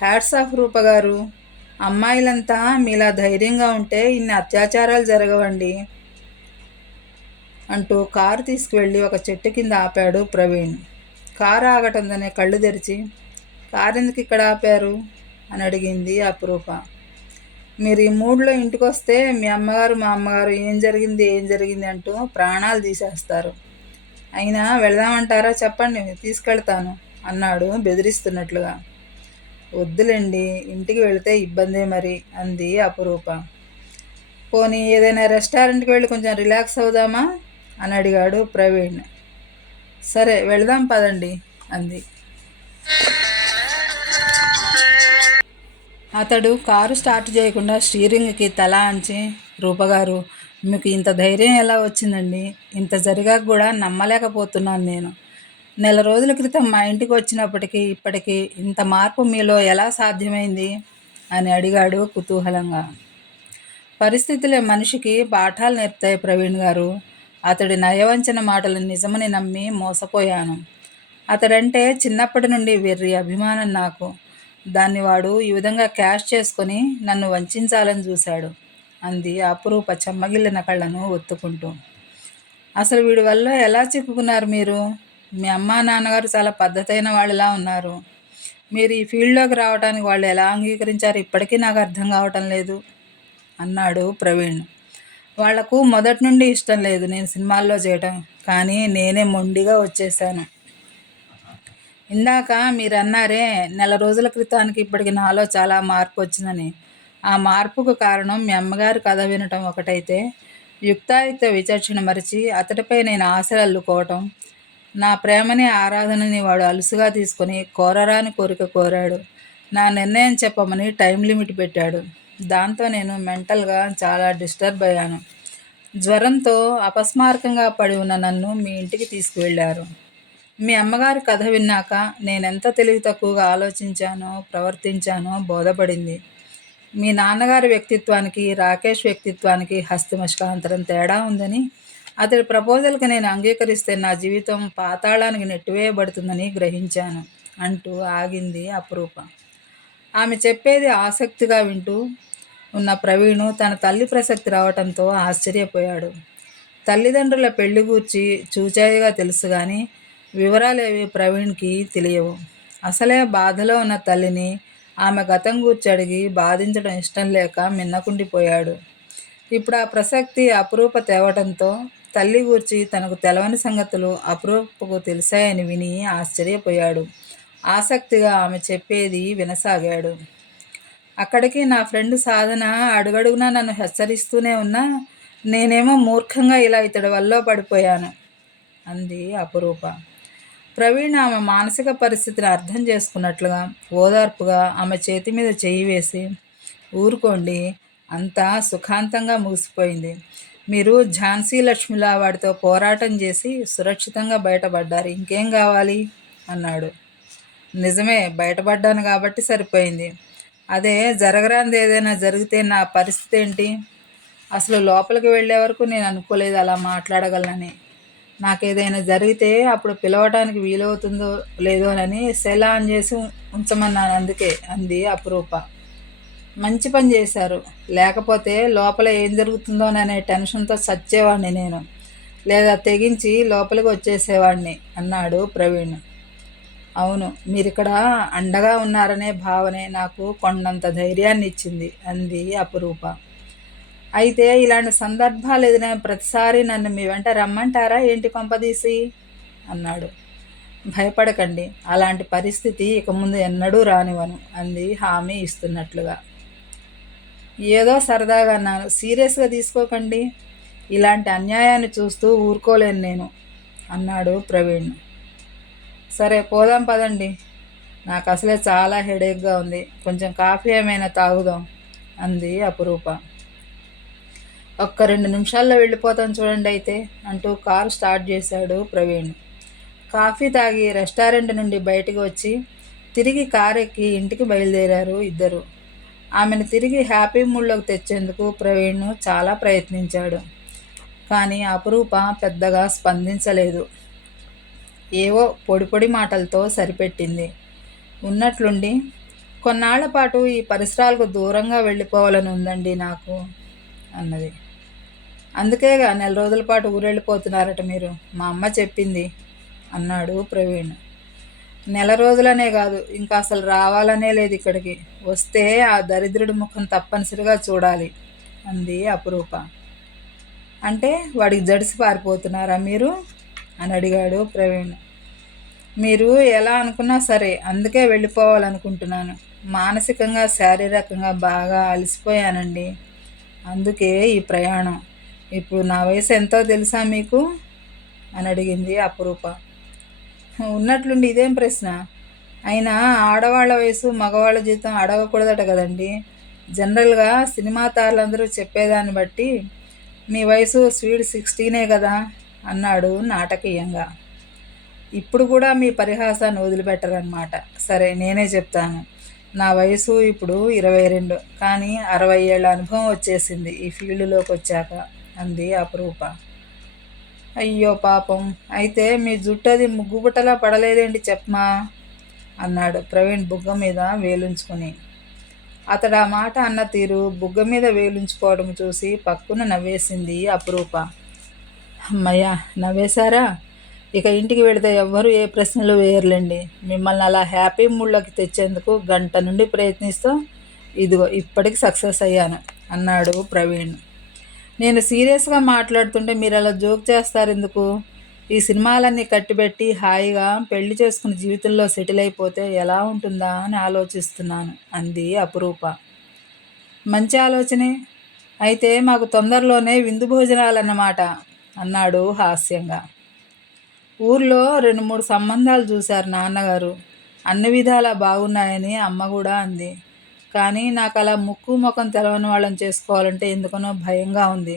హ్యాట్స్ ఆఫ్ రూప గారు, అమ్మాయిలంతా మీలా ధైర్యంగా ఉంటే ఇన్ని అత్యాచారాలు జరగవండి అంటూ కారు తీసుకువెళ్ళి ఒక చెట్టు కింద ఆపాడు ప్రవీణ్. కారు ఆగటంతోనే కళ్ళు తెరిచి, కారు ఎందుకు ఇక్కడ ఆపారు అని అడిగింది అపురూప. మీరు ఈ మూడ్లో ఇంటికి వస్తే మీ అమ్మగారు మా అమ్మగారు ఏం జరిగింది అంటూ ప్రాణాలు తీసేస్తారు. అయినా వెళదామంటారా? చెప్పండి, తీసుకెళ్తాను అన్నాడు బెదిరిస్తున్నట్లుగా. వద్దులేండి, ఇంటికి వెళితే ఇబ్బందే మరి అంది అపురూప. పోనీ ఏదైనా రెస్టారెంట్కి వెళ్ళి కొంచెం రిలాక్స్ అవుదామా అని అడిగాడు ప్రవీణ్. సరే వెళదాం పదండి అంది. అతడు కారు స్టార్ట్ చేయకుండా స్టీరింగ్కి తల అంచి, రూపగారు, మీకు ఇంత ధైర్యం ఎలా వచ్చిందండి? ఇంత జరిగాక కూడా నమ్మలేకపోతున్నాను నేను. నెల రోజుల క్రితం మా ఇంటికి వచ్చినప్పటికీ ఇప్పటికీ ఇంత మార్పు మీలో ఎలా సాధ్యమైంది అని అడిగాడు కుతూహలంగా. పరిస్థితులే మనిషికి పాఠాలు నేర్పుతాయి ప్రవీణ్ గారు. అతడి నయవంచన మాటలు నిజమని నమ్మి మోసపోయాను. అతడంటే చిన్నప్పటి నుండి వెర్రి అభిమానం నాకు. దాన్ని వాడు ఈ విధంగా క్యాష్ చేసుకొని నన్ను వంచాలని చూశాడు అంది అపురూప చెమ్మగిల్లిన కళ్ళను ఒత్తుకుంటూ. అసలు వీడి వల్ల ఎలా చిక్కుకున్నారు మీరు? మీ అమ్మా నాన్నగారు చాలా పద్ధతైన వాళ్ళలా ఉన్నారు. మీరు ఈ ఫీల్డ్లోకి రావడానికి వాళ్ళు ఎలా అంగీకరించారు ఇప్పటికీ నాకు అర్థం కావటం లేదు అన్నాడు ప్రవీణ్. వాళ్లకు మొదటి నుండి ఇష్టం లేదు నేను సినిమాల్లో చేయటం, కానీ నేనే మొండిగా వచ్చేసాను. ఇందాక మీరు అన్నారే నెల రోజుల క్రితానికి ఇప్పటికి నాలో చాలా మార్పు వచ్చిందని. ఆ మార్పుకు కారణం మీ అమ్మగారి కథ వినటం ఒకటైతే, యుక్తాయుక్త విచక్షణ మరిచి అతడిపై నేను ఆశలు అల్లుకోవటం, నా ప్రేమని ఆరాధనని వాడు అలుసుగా తీసుకొని కోరరాని కోరిక కోరాడు. నా నిర్ణయం చెప్పమని టైం లిమిట్ పెట్టాడు. దాంతో నేను మెంటల్గా చాలా డిస్టర్బ్ అయ్యాను. జ్వరంతో అపస్మారకంగా పడి ఉన్న నన్ను మీ ఇంటికి తీసుకువెళ్ళారు. మీ అమ్మగారి కథ విన్నాక నేనెంత తెలివి తక్కువగా ఆలోచించానో ప్రవర్తించానో బోధపడింది. మీ నాన్నగారి వ్యక్తిత్వానికి రాకేష్ వ్యక్తిత్వానికి హస్తమష్కాంతరం తేడా ఉందని, అతడి ప్రపోజల్కి నేను అంగీకరిస్తే నా జీవితం పాతాళానికి నెట్టివేయబడుతుందని గ్రహించాను అంటూ ఆగింది అపురూప. ఆమె చెప్పేది ఆసక్తిగా వింటూ ఉన్న ప్రవీణు తన తల్లి ప్రసక్తి రావటంతో ఆశ్చర్యపోయాడు. తల్లిదండ్రుల పెళ్లి గూర్చి చూచాయిగా తెలుసు కానీ వివరాలేవి ప్రవీణ్కి తెలియవు. అసలే బాధలో ఉన్న తల్లిని ఆమె గతం గూర్చి అడిగి బాధించడం ఇష్టం లేక మిన్నకుండిపోయాడు. ఇప్పుడు ఆ ప్రసక్తి అపురూప తేవటంతో తల్లి గూర్చి తనకు తెలవని సంగతులు అపురూపకు తెలిసాయని విని ఆశ్చర్యపోయాడు. ఆసక్తిగా ఆమె చెప్పేది వినసాగాడు. అక్కడికి నా ఫ్రెండ్ సాధన అడుగడుగునా నన్ను హెచ్చరిస్తూనే ఉన్నా నేనేమో మూర్ఖంగా ఇలా ఇతడి వల్ల పడిపోయాను అంది అపురూప. ప్రవీణ్ ఆమె మానసిక పరిస్థితిని అర్థం చేసుకున్నట్లుగా ఓదార్పుగా ఆమె చేతి మీద చెయ్యి వేసి, ఊరుకోండి, అంతా సుఖాంతంగా ముగిసిపోయింది. మీరు ఝాన్సీ లక్ష్మిలా వాడితో పోరాటం చేసి సురక్షితంగా బయటపడ్డారు, ఇంకేం కావాలి అన్నాడు. నిజమే, బయటపడ్డాను కాబట్టి సరిపోయింది. అదే జరగరాంది ఏదైనా జరిగితే నా పరిస్థితి ఏంటి? అసలు లోపలికి వెళ్ళే వరకు నేను అనుకోలేదు అలా మాట్లాడగలనని. నాకేదైనా జరిగితే అప్పుడు పిలవటానికి వీలవుతుందో లేదోనని సెల్ ఆన్ చేసి ఉంచమన్నాను, అందుకే అంది అపురూప. మంచి పని చేశారు, లేకపోతే లోపల ఏం జరుగుతుందోననే టెన్షన్తో చచ్చేవాడిని నేను, లేదా తెగించి లోపలికి వచ్చేసేవాడిని అన్నాడు ప్రవీణ్. అవును, మీరిక్కడ అండగా ఉన్నారనే భావనే నాకు కొండంత ధైర్యాన్ని ఇచ్చింది అంది అపురూప. అయితే ఇలాంటి సందర్భాలు ఎదురైన ప్రతిసారి నన్ను మీ వెంట రమ్మంటారా ఏంటి కొంపదీసి అన్నాడు. భయపడకండి, అలాంటి పరిస్థితి ఇక ముందు ఎన్నడూ రానివ్వను అంది హామీ ఇస్తున్నట్లుగా. ఏదో సరదాగా అన్నాను, సీరియస్గా తీసుకోకండి. ఇలాంటి అన్యాయాన్ని చూస్తూ ఊరుకోలేను నేను అన్నాడు ప్రవీణ్. సరే పోదాం పదండి, నాకు అసలే చాలా హెడేక్గా ఉంది, కొంచెం కాఫీ ఏమైనా తాగుదాం అంది అపురూప. ఒక్క 2 నిమిషాల్లో వెళ్ళిపోతాం చూడండి అయితే అంటూ కారు స్టార్ట్ చేశాడు ప్రవీణ్. కాఫీ తాగి రెస్టారెంట్ నుండి బయటికి వచ్చి తిరిగి కారు ఎక్కి ఇంటికి బయలుదేరారు ఇద్దరు. ఆమెను తిరిగి హ్యాపీ మూడ్లోకి తెచ్చేందుకు ప్రవీణ్ చాలా ప్రయత్నించాడు, కానీ అపురూప పెద్దగా స్పందించలేదు. ఏవో పొడి పొడి మాటలతో సరిపెట్టింది. ఉన్నట్లుండి, కొన్నాళ్ల పాటు ఈ పరిసరాలకు దూరంగా వెళ్ళిపోవాలని ఉందండి నాకు అన్నది. అందుకేగా నెల రోజుల పాటు ఊరెళ్ళిపోతున్నారట మీరు, మా అమ్మ చెప్పింది అన్నాడు ప్రవీణ్. నెల రోజులనే కాదు, ఇంకా అసలు రావాలనే లేదు ఇక్కడికి. వస్తే ఆ దరిద్రుడి ముఖం తప్పనిసరిగా చూడాలి అంది అపురూప. అంటే వాడికి జడిసి పారిపోతున్నారా మీరు అని అడిగాడు ప్రవీణ్. మీరు ఎలా అనుకున్నా సరే, అందుకే వెళ్ళిపోవాలనుకుంటున్నాను. మానసికంగా శారీరకంగా బాగా అలసిపోయానండి, అందుకే ఈ ప్రయాణం. ఇప్పుడు నా వయసు ఎంతో తెలుసా మీకు అని అడిగింది అపురూప. ఉన్నట్లుండి ఇదేం ప్రశ్న? అయినా ఆడవాళ్ళ వయసు మగవాళ్ళ జీతం అడగకూడదట కదండి. జనరల్గా సినిమా తారలందరూ చెప్పేదాన్ని బట్టి మీ వయసు స్వీట్ 16 కదా అన్నాడు నాటకీయంగా. ఇప్పుడు కూడా మీ పరిహాసాన్ని వదిలిపెట్టరన్నమాట. సరే నేనే చెప్తాను. నా వయసు ఇప్పుడు 22, కానీ 60 ఏళ్ల అనుభవం వచ్చేసింది ఈ ఫీల్డ్లోకి వచ్చాక అంది అపరూప. అయ్యో పాపం, అయితే మీ జుట్టు అది ముగ్గుబుట్టలా పడలేదేంటి చెప్పమా అన్నాడు ప్రవీణ్ బుగ్గ మీద వేలుంచుకుని. అతడు ఆ మాట అన్న తీరు, బుగ్గ మీద వేలుంచుకోవడం చూసి పక్కున నవ్వేసింది అపరూప. అమ్మయ్య, నవ్వేశారా? ఇక ఇంటికి వెళితే ఎవ్వరూ ఏ ప్రశ్నలు వేయర్లేండి. మిమ్మల్ని అలా హ్యాపీ మూడ్లోకి తెచ్చేందుకు గంట నుండి ప్రయత్నిస్తూ ఇదిగో ఇప్పటికి సక్సెస్ అయ్యాను అన్నాడు ప్రవీణ్. నేను సీరియస్గా మాట్లాడుతుంటే మీరు అలా జోక్ చేస్తారు ఎందుకు? ఈ సినిమాలన్నీ కట్టిబెట్టి హాయిగా పెళ్లి చేసుకుని జీవితంలో సెటిల్ అయిపోతే ఎలా ఉంటుందా అని ఆలోచిస్తున్నాను అంది అపరూప. మంచి ఆలోచనే. అయితే మాకు తొందరలోనే విందు భోజనాలన్నమాట అన్నాడు హాస్యంగా. ఊర్లో 2-3 సంబంధాలు చూశారు నాన్నగారు. అన్ని విధాలా బాగున్నాయని అమ్మ కూడా అంది. కానీ నాకు అలా ముక్కు ముఖం తెలవని వాళ్ళని చేసుకోవాలంటే ఎందుకనో భయంగా ఉంది.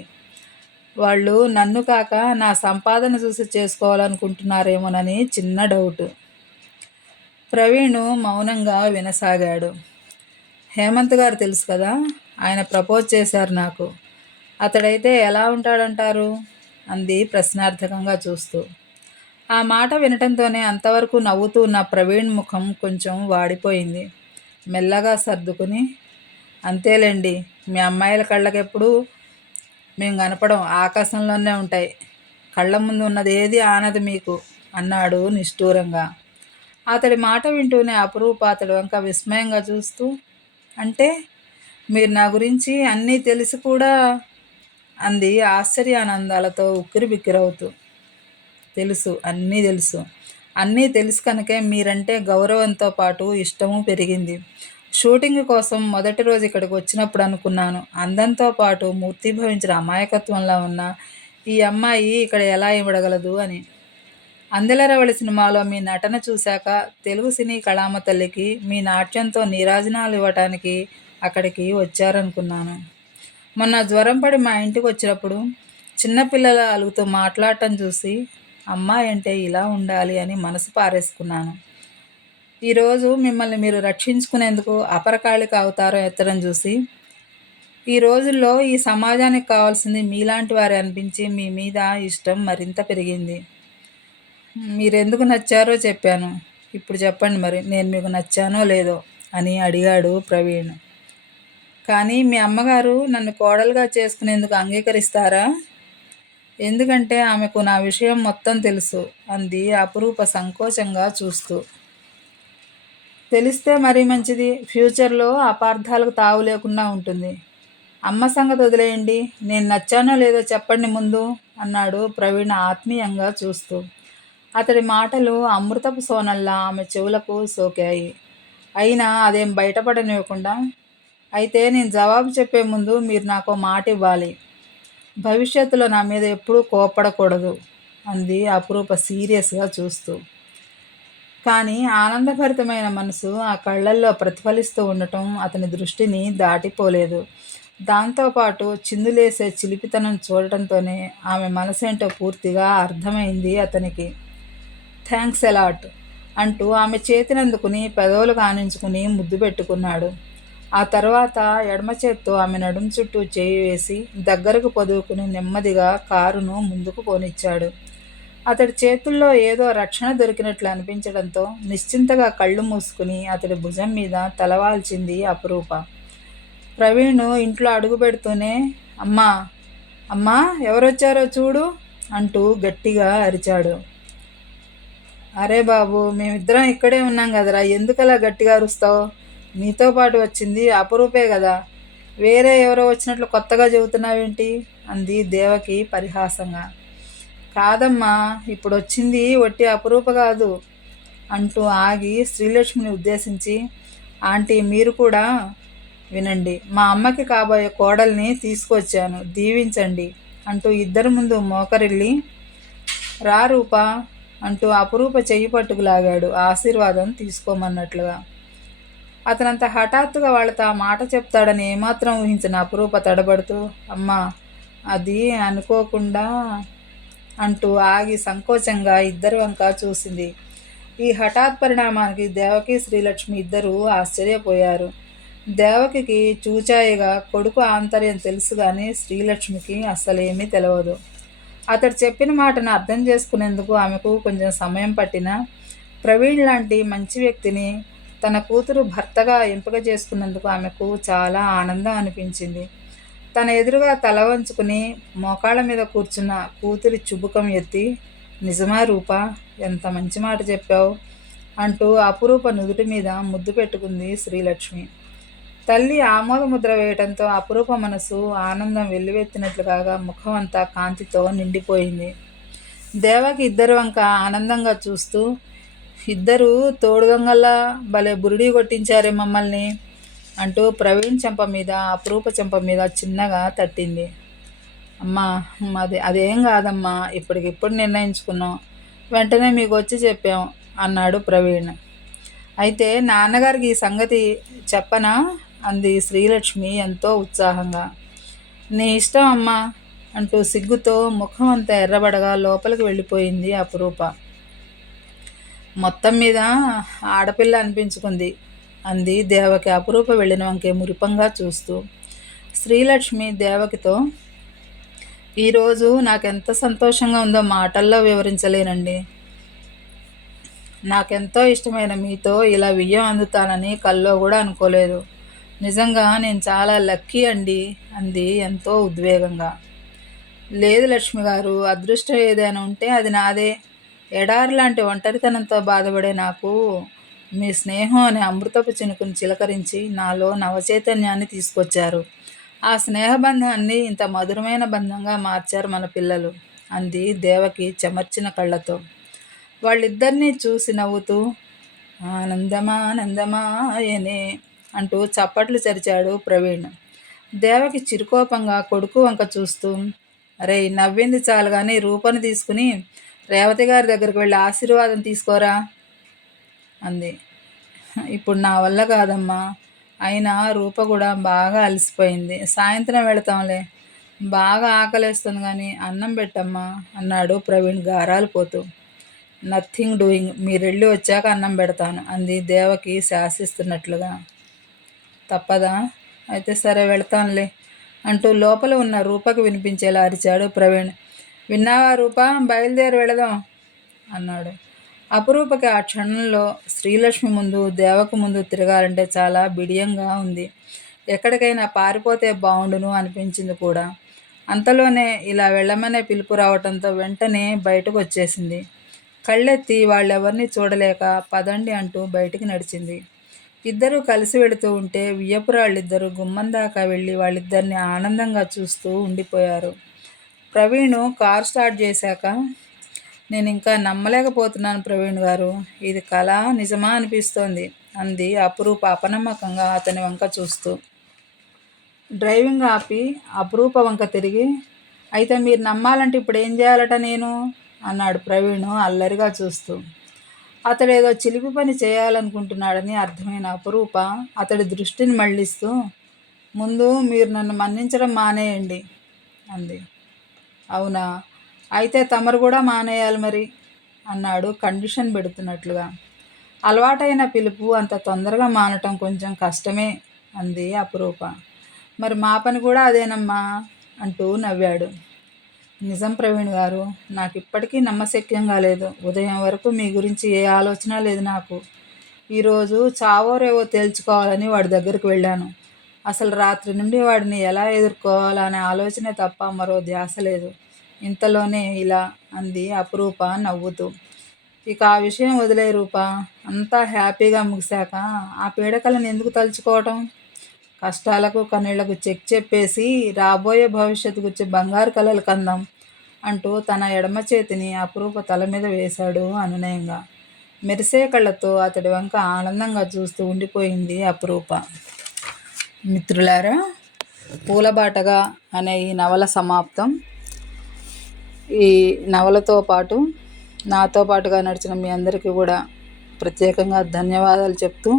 వాళ్ళు నన్ను కాక నా సంపాదన చూసి చేసుకోవాలనుకుంటున్నారేమోనని చిన్న డౌటు. ప్రవీణు మౌనంగా వినసాగాడు. హేమంత్ గారు తెలుసు కదా, ఆయన ప్రపోజ్ చేశారు నాకు. అతడైతే ఎలా ఉంటాడంటారు అంది ప్రశ్నార్థకంగా చూస్తూ. ఆ మాట వినటంతోనే అంతవరకు నవ్వుతూ ఉన్న ప్రవీణ్ ముఖం కొంచెం వాడిపోయింది. మెల్లగా సర్దుకుని, అంతేలేండి, మీ అమ్మాయిల కళ్ళకెప్పుడు మేము కనపడం, ఆకాశంలోనే ఉంటాయి. కళ్ళ ముందు ఉన్నది ఏది ఆనదు మీకు అన్నాడు నిష్ఠూరంగా. అతడి మాట వింటూనే అపరూప అతడి వంక విస్మయంగా చూస్తూ, అంటే మీరు నా గురించి అన్నీ తెలిసి కూడా అంది ఆశ్చర్యానందాలతో ఉక్కిరి బిక్కిరవుతూ. తెలుసు, అన్నీ తెలుసు. అన్నీ తెలుసు కనుకే మీరంటే గౌరవంతో పాటు ఇష్టము పెరిగింది. షూటింగ్ కోసం మొదటి రోజు ఇక్కడికి వచ్చినప్పుడు అనుకున్నాను, అందంతో పాటు మూర్తిభవించిన అమాయకత్వంలో ఉన్న ఈ అమ్మాయి ఇక్కడ ఎలా ఇవ్వడగలదు అని. అందెలరవళి సినిమాలో మీ నటన చూశాక తెలుగు సినీ కళామ తల్లికి మీ నాట్యంతో నీరాజనాలు ఇవ్వటానికి అక్కడికి వచ్చారనుకున్నాను. మొన్న జ్వరం పడి మా ఇంటికి వచ్చినప్పుడు చిన్నపిల్లల అలుగుతూ మాట్లాడటం చూసి అమ్మాయి అంటే ఇలా ఉండాలి అని మనసు పారేసుకున్నాను. ఈరోజు మిమ్మల్ని మీరు రక్షించుకునేందుకు అపరకాళిక అవతారం ఎత్తడం చూసి ఈ రోజుల్లో ఈ సమాజానికి కావాల్సింది మీలాంటి వారే అనిపించి మీ మీద ఇష్టం మరింత పెరిగింది. మీరెందుకు నచ్చారో చెప్పాను. ఇప్పుడు చెప్పండి మరి, నేను మీకు నచ్చానో లేదో అని అడిగాడు ప్రవీణ్. కానీ మీ అమ్మగారు నన్ను కోడలుగా చేసుకునేందుకు అంగీకరిస్తారా? ఎందుకంటే ఆమెకు నా విషయం మొత్తం తెలుసు అంది అపరూప సంకోచంగా చూస్తూ. తెలిస్తే మరీ మంచిది, ఫ్యూచర్లో అపార్థాలకు తావు లేకుండా ఉంటుంది. అమ్మ సంగతి వదిలేయండి, నేను నచ్చానో లేదో చెప్పండి ముందు అన్నాడు ప్రవీణ్ ఆత్మీయంగా చూస్తూ. అతడి మాటలు అమృతపు సోనల్లా ఆమె చెవులకు సోకాయి. అయినా అదేం బయటపడనివ్వకుండా, అయితే నేను జవాబు చెప్పే ముందు మీరు నాకు మాట ఇవ్వాలి. భవిష్యత్తులో నా మీద ఎప్పుడూ కోప్పడకూడదు అంది అపరూప సీరియస్గా చూస్తూ. కానీ ఆనందభరితమైన మనసు ఆ కళ్ళల్లో ప్రతిఫలిస్తూ ఉండటం అతని దృష్టిని దాటిపోలేదు. దాంతోపాటు చిందులేసే చిలిపితనం చూడటంతోనే ఆమె మనసేంటో పూర్తిగా అర్థమైంది అతనికి. థ్యాంక్స్ ఎలాట్ అంటూ ఆమె చేతినందుకుని పెదవులు కానించుకుని ముద్దు పెట్టుకున్నాడు. ఆ తర్వాత ఎడమ చేత్తో ఆమె నడుం చుట్టూ చేయి వేసి దగ్గరకు పొదువుకుని నెమ్మదిగా కారును ముందుకు పోనిచ్చాడు. అతడి చేతుల్లో ఏదో రక్షణ దొరికినట్లు అనిపించడంతో నిశ్చింతగా కళ్ళు మూసుకుని అతడి భుజం మీద తలవాల్చింది అపరూప. ప్రవీణ్ ఇంట్లో అడుగు పెడుతూనే, అమ్మా అమ్మా ఎవరొచ్చారో చూడు అంటూ గట్టిగా అరిచాడు. అరే బాబు, మేమిద్దరం ఇక్కడే ఉన్నాం కదరా, ఎందుకలా గట్టిగా అరుస్తావు? నీతో పాటు వచ్చింది అపరూపే కదా, వేరే ఎవరో వచ్చినట్లు కొత్తగా చెబుతున్నావేంటి అంది దేవకి పరిహాసంగా. కాదమ్మా, ఇప్పుడు వచ్చింది వట్టి అపరూప కాదు అంటూ ఆగి శ్రీలక్ష్మిని ఉద్దేశించి, ఆంటీ మీరు కూడా వినండి, మా అమ్మకి కాబోయే కోడల్ని తీసుకొచ్చాను, దీవించండి అంటూ ఇద్దరి ముందు మోకరిల్లి, రా రూపా అంటూ అపరూప చెయ్యి పట్టుకులాగాడు ఆశీర్వాదం తీసుకోమన్నట్లుగా. అతనంత హఠాత్తుగా వాళ్ళతో ఆ మాట చెప్తాడని ఏమాత్రం ఊహించిన అపరూప తడబడుతూ, అమ్మా అది అనుకోకుండా అంటూ ఆగి సంకోచంగా ఇద్దరి వంక చూసింది. ఈ హఠాత్ పరిణామానికి దేవకి శ్రీలక్ష్మి ఇద్దరూ ఆశ్చర్యపోయారు. దేవకికి చూచాయిగా కొడుకు ఆంతర్యం తెలుసు కానీ శ్రీలక్ష్మికి అస్సలేమీ తెలియదు. అతడు చెప్పిన మాటను అర్థం చేసుకునేందుకు ఆమెకు కొంచెం సమయం పట్టినా ప్రవీణ్ లాంటి మంచి వ్యక్తిని తన కూతురు భర్తగా ఎంపిక చేసుకున్నందుకు ఆమెకు చాలా ఆనందం అనిపించింది. తన ఎదురుగా తల వంచుకుని మోకాళ్ళ మీద కూర్చున్న కూతురి చుబుకం ఎత్తి, నిజమా రూపా, ఎంత మంచి మాట చెప్పావు అంటూ అపురూప నుదుటి మీద ముద్దు పెట్టుకుంది శ్రీలక్ష్మి. తల్లి ఆమోద ముద్ర వేయటంతో అపురూప మనసు ఆనందం వెల్లువెత్తినట్లు కాగా ముఖం అంతా కాంతితో నిండిపోయింది. దేవకి ఇద్దరి వంక ఆనందంగా చూస్తూ, ఇద్దరు తోడుగంగల్లా భలే బురిడీ కొట్టించారే మమ్మల్ని అంటూ ప్రవీణ్ చెంప మీద అపురూప చెంప మీద చిన్నగా తట్టింది. అమ్మా, అదేం కాదమ్మా, ఇప్పటికిప్పుడు నిర్ణయించుకున్నాం, వెంటనే మీకు వచ్చి చెప్పాం అన్నాడు ప్రవీణ్. అయితే నాన్నగారికి ఈ సంగతి చెప్పనా అంది శ్రీలక్ష్మి ఎంతో ఉత్సాహంగా. నీ ఇష్టం అమ్మా అంటూ సిగ్గుతో ముఖం అంతా ఎర్రబడగా లోపలికి వెళ్ళిపోయింది అపురూప. మొత్తం మీద ఆడపిల్ల అనిపించుకుంది అంది దేవకి అపురూప వెళ్ళిన వంకే మురిపంగా చూస్తూ. శ్రీలక్ష్మి దేవకితో, ఈరోజు నాకెంత సంతోషంగా ఉందో మాటల్లో వివరించలేనండి. నాకెంతో ఇష్టమైన మీతో ఇలా వియ్యం అందుతానని కల్లో కూడా అనుకోలేదు. నిజంగా నేను చాలా లక్కీ అండి అంది ఎంతో ఉద్వేగంగా. లేదు లక్ష్మి గారు, అదృష్టం ఏదైనా ఉంటే అది నాదే. ఎడారి లాంటి ఒంటరితనంతో బాధపడే నాకు మీ స్నేహం అనే అమృతపు చినుకుని చిలకరించి నాలో నవచైతన్యాన్ని తీసుకొచ్చారు. ఆ స్నేహబంధాన్ని ఇంత మధురమైన బంధంగా మార్చారు మన పిల్లలు అంది దేవకి చెమర్చిన కళ్ళతో. వాళ్ళిద్దరినీ చూసి నవ్వుతూ, ఆనందమానందమాయనే అంటూ చప్పట్లు చరిచాడు ప్రవీణ్. దేవకి చిరుకోపంగా కొడుకు వంక చూస్తూ, అరే నవ్వింది చాలు కానీ రూపను తీసుకుని రేవతి గారి దగ్గరికి వెళ్ళి ఆశీర్వాదం తీసుకోరా అంది. ఇప్పుడు నా వల్ల కాదమ్మా, అయినా రూప కూడా బాగా అలసిపోయింది, సాయంత్రం వెళతాంలే, బాగా ఆకలేస్తుంది కానీ అన్నం పెట్టమ్మా అన్నాడు ప్రవీణ్ గారాలు పోతూ. నథింగ్ డూయింగ్, మీరెళ్ళి వచ్చాక అన్నం పెడతాను అంది దేవకి శాసిస్తున్నట్లుగా. తప్పదా, అయితే సరే వెళతానులే అంటూ లోపల ఉన్న రూపకు వినిపించేలా అరిచాడు ప్రవీణ్. విన్నావా రూప, బయలుదేరి వెళదాం అన్నాడు. అపురూపకి ఆ క్షణంలో శ్రీలక్ష్మి ముందు దేవకు ముందు తిరగాలంటే చాలా బిడియంగా ఉంది. ఎక్కడికైనా పారిపోతే బాగుండును అనిపించింది కూడా. అంతలోనే ఇలా వెళ్ళమనే పిలుపు రావటంతో వెంటనే బయటకు వచ్చేసింది. కళ్ళెత్తి వాళ్ళెవరిని చూడలేక పదండి అంటూ బయటికి నడిచింది. ఇద్దరూ కలిసి వెళుతూ ఉంటే వియ్యపురాళ్ళిద్దరూ గుమ్మం దాకా వెళ్ళి వాళ్ళిద్దరిని ఆనందంగా చూస్తూ ఉండిపోయారు. ప్రవీణు కారు స్టార్ట్ చేశాక, నేను ఇంకా నమ్మలేకపోతున్నాను ప్రవీణ్ గారు, ఇది కళ నిజమా అనిపిస్తోంది అంది అపురూప అపనమ్మకంగా అతని వంక చూస్తూ. డ్రైవింగ్ ఆపి అపురూప వంక తిరిగి, అయితే మీరు నమ్మాలంటే ఇప్పుడు ఏం చేయాలట నేను అన్నాడు ప్రవీణు అల్లరిగా చూస్తూ. అతడేదో చిలిపి పని చేయాలనుకుంటున్నాడని అర్థమైన అపురూప అతడి దృష్టిని మళ్లిస్తూ, ముందు మీరు నన్ను మన్నించడం మానేయండి అంది. అవునా, అయితే తమరు కూడా మానేయాలి మరి అన్నాడు కండిషన్ పెడుతున్నట్లుగా. అలవాటైన పిలుపు అంత తొందరగా మానటం కొంచెం కష్టమే అంది అపురూప. మరి మా పని కూడా అదేనమ్మా అంటూ నవ్వాడు. నిజం ప్రవీణ్ గారు, నాకు ఇప్పటికీ నమ్మశక్యంగా లేదు. ఉదయం వరకు మీ గురించి ఏ ఆలోచన లేదు నాకు. ఈరోజు చావో రేవో తేల్చుకోవాలని వాడి దగ్గరికి వెళ్ళాను. అసలు రాత్రి నుండి వాడిని ఎలా ఎదుర్కోవాలనే ఆలోచనే తప్ప మరో ధ్యాస లేదు. ఇంతలోనే ఇలా అంది అపురూప నవ్వుతూ. ఇక ఆ విషయం వదిలే రూప, అంతా హ్యాపీగా ముగిశాక ఆ పీడకలను ఎందుకు తలుచుకోవటం? కష్టాలకు కన్నీళ్లకు చెక్ చెప్పేసి రాబోయే భవిష్యత్తు గురించి బంగారు కలలు కందాం అంటూ తన ఎడమ చేతిని అపురూప తల మీద వేశాడు అనునయంగా. మెరిసే కళ్ళతో అతడి వంక ఆనందంగా చూస్తూ ఉండిపోయింది అపురూప. మిత్రులారా, పూలబాటగా అనే ఈ నవల సమాప్తం. ఈ నవలతో పాటు నాతో పాటుగా నడిచిన మీ అందరికీ కూడా ప్రత్యేకంగా ధన్యవాదాలు చెప్తూ,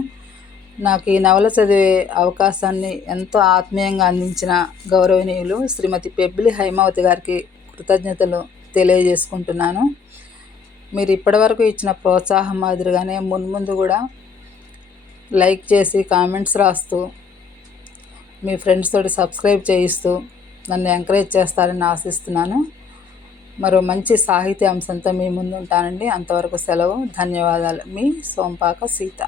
నాకు ఈ నవల చదివే అవకాశాన్ని ఎంతో ఆత్మీయంగా అందించిన గౌరవనీయులు శ్రీమతి పెబ్బిలి హైమావతి గారికి కృతజ్ఞతలు తెలియజేసుకుంటున్నాను. మీరు ఇప్పటివరకు ఇచ్చిన ప్రోత్సాహం మాదిరిగానే మున్ముందు కూడా లైక్ చేసి కామెంట్స్ రాస్తూ మీ ఫ్రెండ్స్ తోటి సబ్స్క్రైబ్ చేయిస్తూ నన్ను ఎంకరేజ్ చేస్తారని ఆశిస్తున్నాను. మరో మంచి సాహిత్య అంశంతో మీ ముందు ఉంటానండి. అంతవరకు సెలవు. ధన్యవాదాలు. మీ సోంపాక సీత.